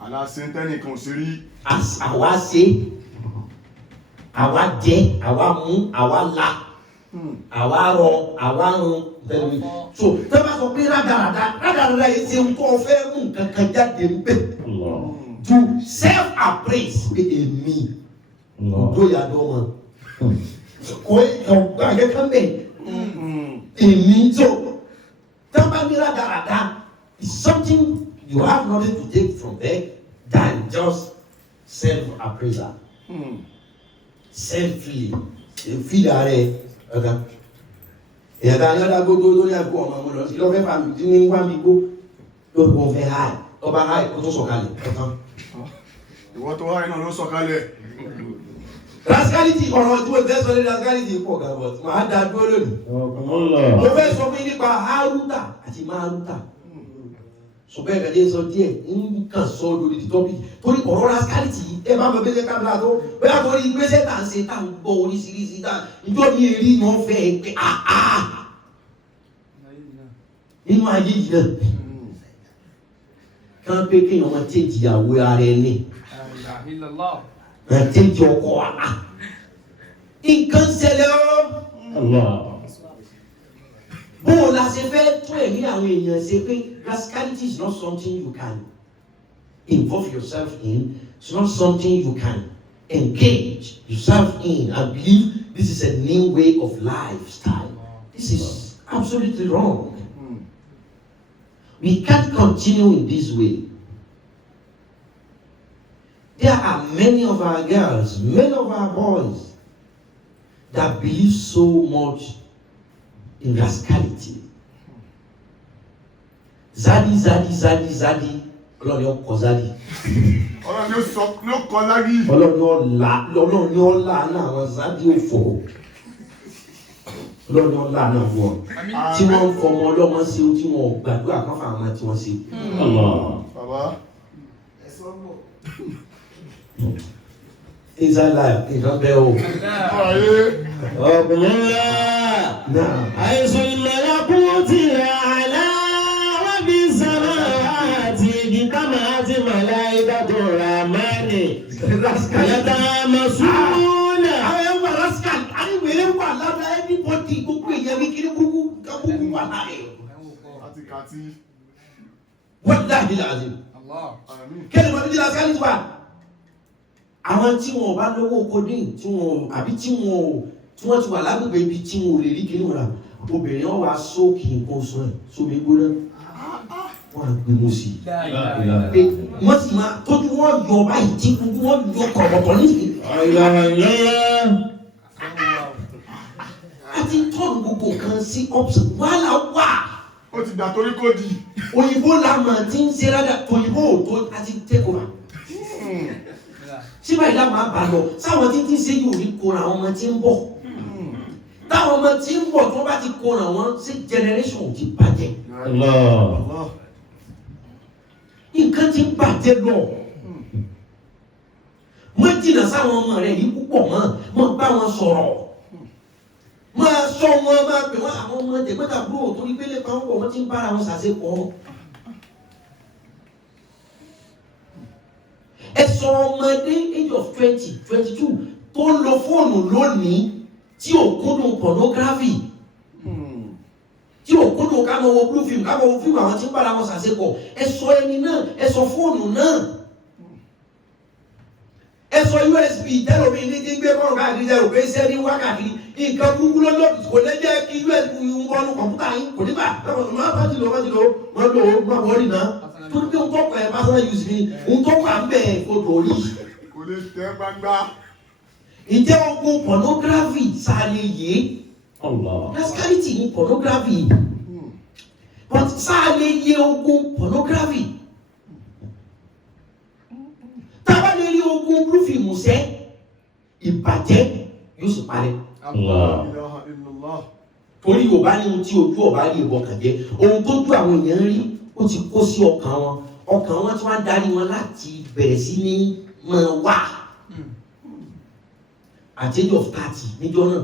Aláṣẹ tẹ́nìkan ò sí rí. Àwa ṣe àwa jẹ àwa mú àwa la àwa rọ àwa run bẹ́ẹ̀ni. So tẹ́ bá sọ pé rádaràda yìí ṣe ń kọ́ fẹ́ mú kankan jáde ń bẹ̀. To self appraise pé èmi òdo yàdọ̀ wọn kò ọgbà kankan bẹ̀ èmi tó tẹ́ bá ní rádaràda is something you have nothing to take from there than just self appraisal. selfly fi ààrẹ ọ̀gá èèyàn ta ní ọ̀dà gbogbo tó ní ẹ̀kọ́ ọmọ ọmọ lọ sí lọ́fẹ́ fàmì tí ní wá mi gbó lórí wọn fẹ́ háì ọba háì kó tó sọ̀kalẹ̀ ọ̀tán. ìwọ tó wáyé náà ló sọ̀kalẹ̀. rascality ọ̀rọ̀ tí mo fẹ́ sọ ní rascality pọ̀ gàbọ̀ tí màá da dúró lónìí. mo fẹ́ sọ fún yín nípa haruta àti maruta ṣùgbọ́n ẹ̀ka jẹ́ sọ díẹ̀ ń kàn sọ lórí the topic torí ọ̀rọ̀ rascality ẹ máa mọ̀ bí ṣe kábílà tó bóyá torí gbèsè tá à ń ṣe tá à ń gbọ́ oríṣiríṣi tá ìjọ mi rí wọn fẹ́ pé nínú ayé yìí náà kán pé kéèyàn máa tẹ̀jì ìyàwó ara ẹni máa tẹ̀jì ọkọ àná nǹkan ṣẹlẹ̀ ọ́. Bó o la ṣe fẹ́ tún ẹ̀mí àwọn èèyàn ṣe pé rascality is not something you can involve yourself in. It's not something you can engage yourself in and believe this is a new way of lifestyle. This is absolutely wrong. We can't continue in this way. There are many of our girls, many of our boys that believe so much in rascality. Zadi. Ọlọ́run yóò kọ Zadi. Ọlọ́run yóò kọ Zadi. Ọlọ́run yóò láàánú àwọn Zadi òfò. Ọlọ́run yóò láàánú àwọn tí wọ́n ń fọmọ ọlọ́mọ sí tí wọ́n gbàdúrà kan fún àwọn tí wọ́n sí. Bàbá. Inside life, nǹkan bẹ́ẹ̀ o. Ọ̀gbìn ńlá. Àìsàn ìmọ̀lá kú ti rà àlá wọ́n fi sọ̀rọ̀ àti ìdíkàmà àti màlá ìdájọ́ Ràmánì. Yàtà Màsúnà. Àwọn ẹ̀rọ rascal, àwọn ìwé wà lábẹ́ everybody gbogbo èèyàn ní kiri kúkú kábùkù wà láàyè. Kàtí. Wọ́n dá ìdílé àti. Kẹ́lẹ́ mọ̀ bí dílé rascal wà. Àwọn tí wọn bá lówó codeine tí wọn àbí tí wọn ti wà lágbègbè ibi tí wọn ò lè rí kiri wọn rà obìnrin wọn wá sóòkì nǹkan sọ ẹ sómi gbóná wọn á gbé mọ sí i wọn sì máa tójú wọn yọ báyìí tí wọn yọ kọ̀ọ̀kọ̀ nísìnyí. a ti tọ́nu gbogbo nǹkan sí option wàhálà wà. Ó ti dà torí kò di. Òyìnbó làmà tí ń ṣe rádà òyìnbó tó a ti take over. Síbà ìlà máa bà lọ sáwọn títí ṣe yóò rí kóra àwọn ọmọ tí ń bọ̀. Táwọn ọmọ tí ń bọ̀ tó bá ti kóra wọn sí generation ti bàjẹ́. Nǹkan ti bàjẹ́ lọ. Má jìnnà sáwọn ọmọ rẹ̀ yìí púpọ̀ mọ́ bá wọn sọ̀rọ̀. Máa sọ wọn máa pè wọ́n àwọn ọmọ tẹ̀gbẹ́ta búrò torí pé lẹ́pàá ń bọ̀ wọ́n ti ń bára wọn ṣàṣepọ̀. Ẹ̀sọ́ ọmọdé age of 20, 22 tó ń lo fóònù lónìí tí ò kúndùn pornography tí ò kúndùn ká mọ wo blue film ká mọ wo fíìmù àwọn tí ń bára wọn ṣàṣepọ̀ ẹ̀sọ́ ẹni náà ẹ̀sọ́ fóònù náà ẹ̀sọ́ USB tẹ́lómi ní ti ń gbé kọ́rùn káàkiri jẹ́ òpé iṣẹ́ ní wákàtí nǹkan burúkú lọ́dọ̀ kò lè jẹ́ kí USB wọnú kọ̀ǹpútà yín kò nígbà má ti lò wọ́n lò má wọ́n nìna torí pé ń tọ́kọ̀ ẹ̀ personal use mi ń tọ́kọ̀ à ń bẹ̀ fòtò rí. Kò lè tẹ́ gbangba. Ìjẹ́ ogun pornography sáàlẹ̀ yé rascality ní pornography but sáàlẹ̀ yé ogun pornography tábà lè rí ogun blue film sẹ́ ìbàjẹ́ yóò sì parẹ́. Torí Yorùbá ní ohun tí ojú ọba rí ìbọn kàn jẹ́ ohun tó ju àwọn èèyàn rí ó ti kó sí ọkàn wọn tí wọ́n darí wọn láti bẹ̀rẹ̀ sí ní máa wà. At age of 30 níjọ́ náà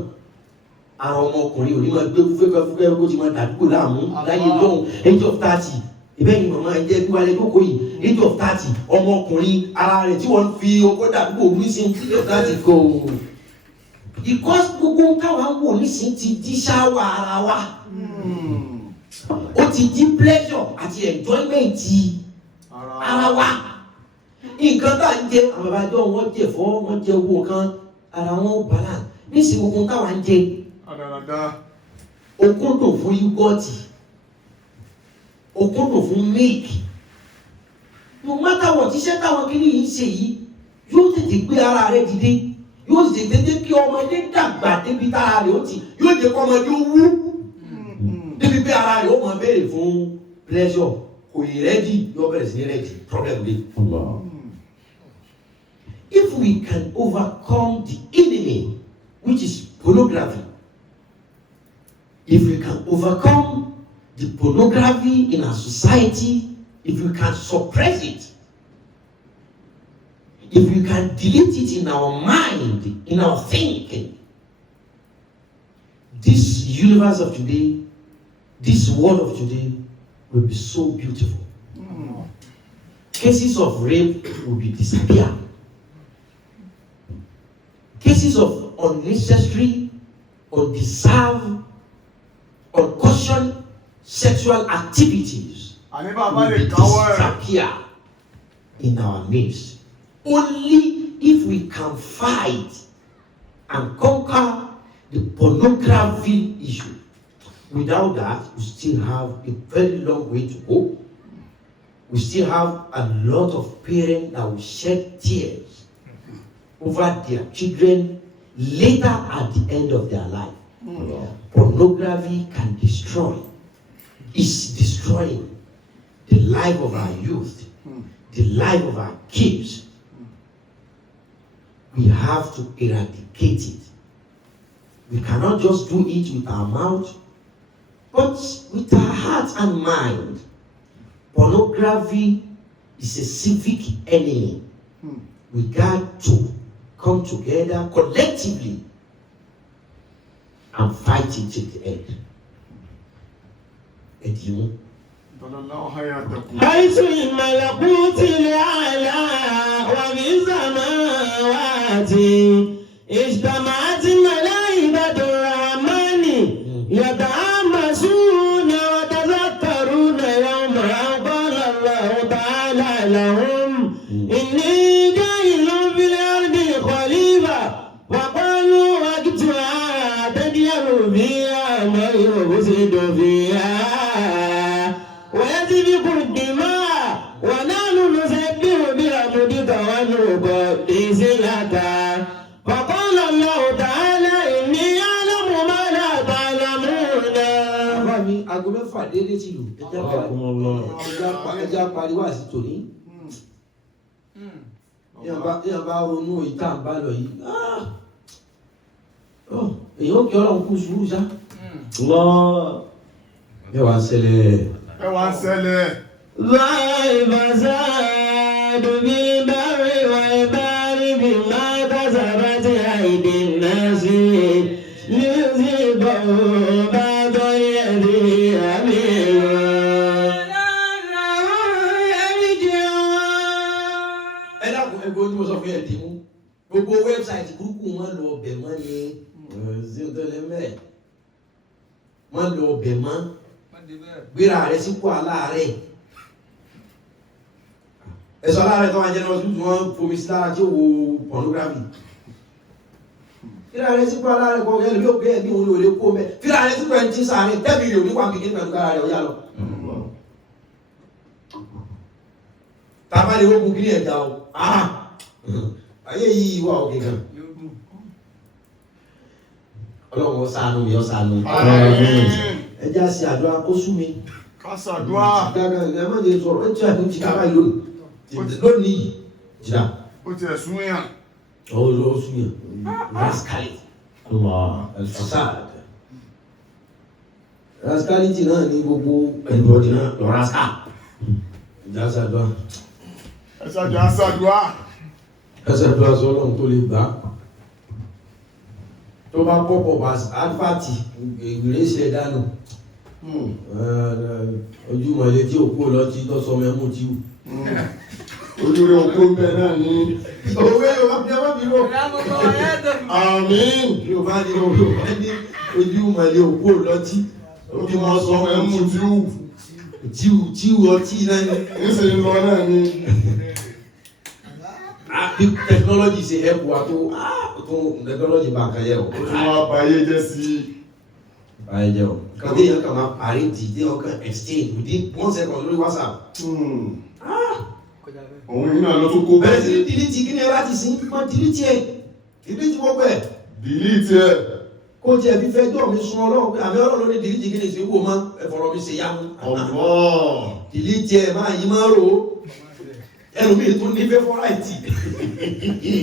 àwọn ọmọkùnrin ò ní máa gbé fúkẹ́fúkẹ́ kó ti máa dàdúgbò láàmú láyé lọ́hùn age of 30 ìbẹ́ ni màmá ẹ jẹ́ gbígbálẹ̀ lóko yìí age of 30 ọmọkùnrin ara rẹ̀ tí wọ́n fi okó dàdúgbò nísìnyí age of 30 kò because gbogbo táwọn wò nísìnyí ti di ṣáwà ara wa ó ti di pleasure àti enjoyment ara wa nǹkan tá à ń jẹ àwọn babájọ́ wọn jẹ fọ́ wọn jẹ owó kan ara wọn balance nísìnyí gbogbo táwọn ń jẹ okúndùn fún yúgọ́ọ̀tì okúndùn fún milk no matter what iṣẹ́ táwọn kiri yìí ń ṣe yìí yóò tètè gbé ara rẹ̀ dìde yóò sì tètè kí ọmọdé dàgbà débi tára rẹ̀ ó ti yóò jẹ́ kó ọmọdé ó wú débi pé ara rẹ̀ ó mọ béèrè fún pleasure kò yẹ rẹ́dì yóò bẹ̀rẹ̀ sí ní rẹ́dì problem dé. If we can overcome the enemy which is pornography, if we can overcome the pornography in our society, if we can suppress it, if we can delete it in our mind, in our thinking, this universe of today, this world of today will be so beautiful. Cases of rape will be disappear. Cases of unnecessary, undeserved, uncautioned sexual activities Àní bàbá will lè be káwọ́ ẹ̀. disappear in our midst. Only if we can fight and conquer the pornography issue. Without that, we still have a very long way to go. We still have a lot of parents that will shed tears over their children later at the end of their life. Pornography can destroy. It's destroying the life of our youth, the life of our kids. We have to eradicate it. We cannot just do it with our mouth, but with our heart and mind. Pornography is a civic enemy. We got to come together collectively and fight it to the end. Edimu. حيث الملكوت الأعلى وفي السماوات اجتمعت ملائكة الرحمن يتحمسون وتذكرون يوما قال الله تعالى لهم إني جاعل في الأرض خليفة وقالوا وقتها تدير فيها من يفسد فيها ويسفك الدماء ونحن نسبح بحمدك ونقدس لك فقال الله تعالى إني أعلم ما لا تعلمون. Bàbá mi, aago mẹ́fà déédé ti lù. Ẹja pariwo àti tòní. Yíyan bá ronú ìta ń bá lọ yìí. Èyàn kí Ọlọ́run kú sùúrù sá. Ẹ wá ṣẹlẹ̀. Ẹ wá ṣẹlẹ̀. والفساد في البر والبحر بما كسبت أيدي الناس ليذيقهم بعض الذي عملوا لعلهم يرجعون. Ẹ dákun ẹgbẹ́ ojú sọ fún ẹ̀dín mú. Gbogbo wẹ́bsáìtì burúkú wọn lọ ọbẹ̀ mọ́ ni ṣíntọ́lẹ́mẹ́. Wọ́n lọ ọbẹ̀ mọ́. Gbéra rẹ̀ sípò aláàárẹ̀. Ẹ̀sọ́ aláàárẹ̀ tó wá jẹ́ lọ́wọ́ tuntun wọn fomi sí lára tí ó wo pornography. Gbéra rẹ̀ sípò aláàárẹ̀ kọ́ ẹ̀lú yóò gbé ẹ̀mí òun ní òde kó mẹ́. Gbéra rẹ̀ sípò ẹni tí sàárín tẹ́bí yóò nípa gbígbé pẹ̀lú kára rẹ̀ ọ̀yá lọ. Tàbá lè wọ́n kí ní ẹ̀dá o. Ayé yìí wà òkè gan. Ọlọ́run ṣàánú mi, ó ṣàánú. Ẹ já sí àdúrà kó sú mi. Ká ṣàdúrà. Gàgà ẹ má jẹ sọ̀rọ̀ ẹ tí a ní ti ká báyìí lónìí jìdá. Ó ti ẹ̀sùn yàn. Ó sún yàn. Rascality. Rascality náà ní gbogbo ẹnìbọ̀dì náà lọ rascal. Ìjà ṣàdúrà. Ẹ ṣàdúrà. Ẹ ṣàdúrà sọ́lọ́run tó lè gbà. Tó bá pọ̀pọ̀ bá alifáàtì ìgbìrẹ́sẹ̀ dànù. Ojúmọ̀ ilé tí òkú lọ tí lọ́sọ mẹ́mú tí ó. Ojú rẹ̀ òkú ń bẹ náà ní. Òwe yóò bá bí ọmọ mi lò. Àmín. Yóò bá ní ojúmọ̀ ilé òkú lọ tí. Ojú mọ́ sọ mẹ́mú Tí ó ọtí náà ní. Ìṣe ń lọ náà ní. Bí technology ṣe help wa tó technology bá kan yẹ o. Ó ti máa báyé jẹ́ sí. Báyé jẹ́ o. Kàdé yẹn kàn máa parí dìde ọkàn exchange within 1 second lórí WhatsApp. Òun yìí náà ló tún kó bẹ̀rẹ̀ sí ní dìlítì kí ni ẹ láti sin mọ́ dìlítì ẹ̀ dìlítì gbogbo ẹ̀ Delete ẹ̀. kó tiẹ̀ fi fẹ́ jọ́ mi sun ọlọ́run pé àmì ọlọ́run ló ní dìlítì kí ni sí wò mọ́ ẹ̀fọ̀rọ̀ mi ṣe yá mú Allah. dìlítì ẹ̀ máa yí máa rò ó ẹlòmíì tún ní fẹ́fọ́ráìtì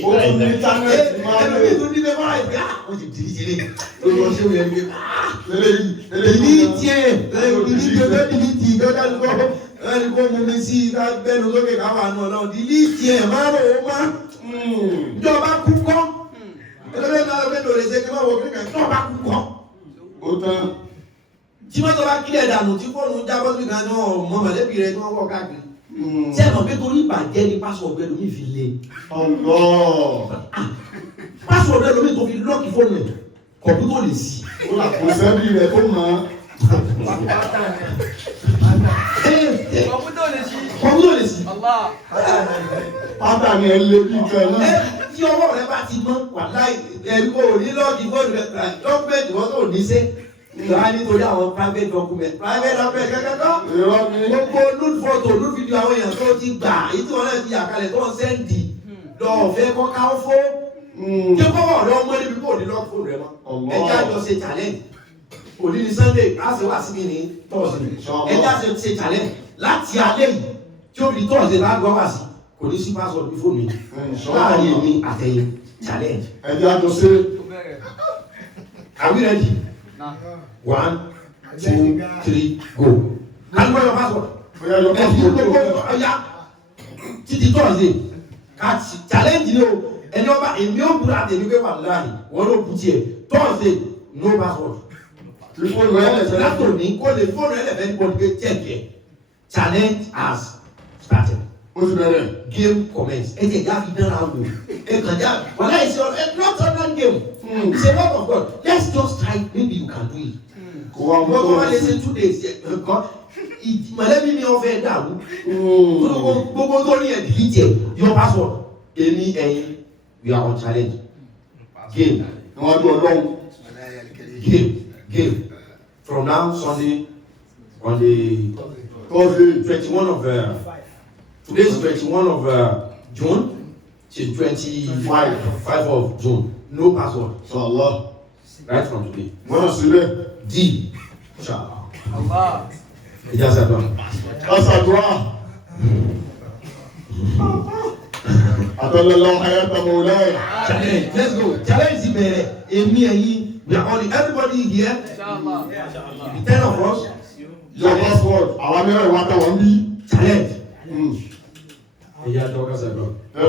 Ó tún ní íńtánẹ́ẹ̀tì máa ń lò. ẹlòmíì tún ní fẹ́fọ́ráìtì wọ́n ti dìlítì rẹ̀ lórí ọṣẹ́ òye ẹgbẹ́ dìlítì ẹ̀ dìlítì ìgbẹ́dá ẹni kó mú mi sí ká gbẹ́nu lókè káwà náà náà dìlítì ẹ̀ máa rò ó má ìjọba kú kọ́ ẹlẹ́gbẹ́ náà lọ́gbẹ́ lòrè ṣe kí wọ́n wọ kíkà ìjọba kú kọ́ Ó tán. tí wọ́n tó bá kílẹ̀ dànù tí fóònù jábọ́ sí kan náà mọ mọ̀lẹ́bí rẹ̀ tí wọ́n wọ́ káàkiri tí ẹ̀mọ̀ pé torí ìbàjẹ́ ni pásọ̀ọ̀dù ẹlòmíì fi le Allah. pásọ̀ọ̀dù ẹlòmíì tó fi lọ́ọ̀kì fóònù ẹ̀ kọ̀mpútà lè sí Ó là kó sẹ́bí rẹ̀ tó mọ̀ ọ́. kọ̀mpútà lè sí Pátá ni ẹ lé bí kan náà. tí ọwọ́ rẹ bá ti mọ́ wà láì ẹ̀rí kò ní lọ́ọ̀kì fóònù rẹ̀ dọ́kúmẹ̀ntì wọ́n tó ní sẹ́ ìjọba nítorí àwọn private document kẹ́kẹ́ kọ́ Irọ́ ni. gbogbo nude photo nude video àwọn èèyàn tó ti gbà èyí tí wọ́n náà ti yàkalẹ̀ tó ń sẹ́ndì lọ́ọ̀fẹ́ kọ́ káwọ́ fó kí kọ́wọ́ rẹ ọmọ níbi kò ní lọ́ọ̀kì fóònù rẹ mọ́ ẹjẹ́ àjọ ṣe challenge òní ní Sunday láti wá sí mi ní Thursday ẹjẹ́ àjọ ṣe challenge láti alẹ́ yìí tí ó fi Thursday lágbọ́ wá sí kò ní sí password bí fóònù yìí láàrin èmi àtẹ̀yìn challenge. Ẹjẹ́ àjọ ṣe. Are we ready? 1, 2, 3, go. Kálíwọ́ yọ password. Bóyá yọ Ẹ̀fí pásítọ̀ gbogbo tó kẹ́. ọ̀ya títí Thursday ká challenge ni o ẹni ọba èmi ó gbúra tèmi pé wà láàyè wọ́n ló bu tiẹ̀ Thursday no password. Tí fóònù ẹ̀ lẹ̀ sẹ́yìn. Látò ní kó lè fóònù ẹlẹ́fẹ̀ẹ́ ní bọ́ọ̀lù pé check ẹ̀ challenge has started. Ó ti bẹ̀rẹ̀. Game commence. Ẹ jẹ́ ìjà fi dára wò. Ẹ kàn já wọ́n láì sí ọ̀rọ̀ not ordinary game. It's a work of God. Let's just try maybe you can do it. Kò wá mú Gbogbo wa tó lè ṣe 2 days ẹ̀kọ́ mọ̀lẹ́bí mi ọ̀fẹ́ dàrú. Gbogbo tó ní ẹ̀ delete ẹ̀ your password. Èmi ẹ̀yin we are on challenge. Game. Níwájú Ọlọ́run. Game. From now Sunday on the Thursday. 21 of today is 21 of June till 25 of June. No password. Inshallah. Right from today. Mọ́nà sílẹ̀. D. Inshallah. Ìjà sàdọ̀. Kásàdúrà. Àtọ́lẹ́lọ́ ayẹ́tọ̀ mọ̀láyà. Challenge. Let's go. Challenge is bẹ̀rẹ̀. Èmi ẹ̀yin. We are only everybody here. The 10 of us. Your passport. Àwọn mẹ́rẹ̀ wá tẹ̀wọ̀n bí. Challenge. Ìjà sàdọ̀. Ẹ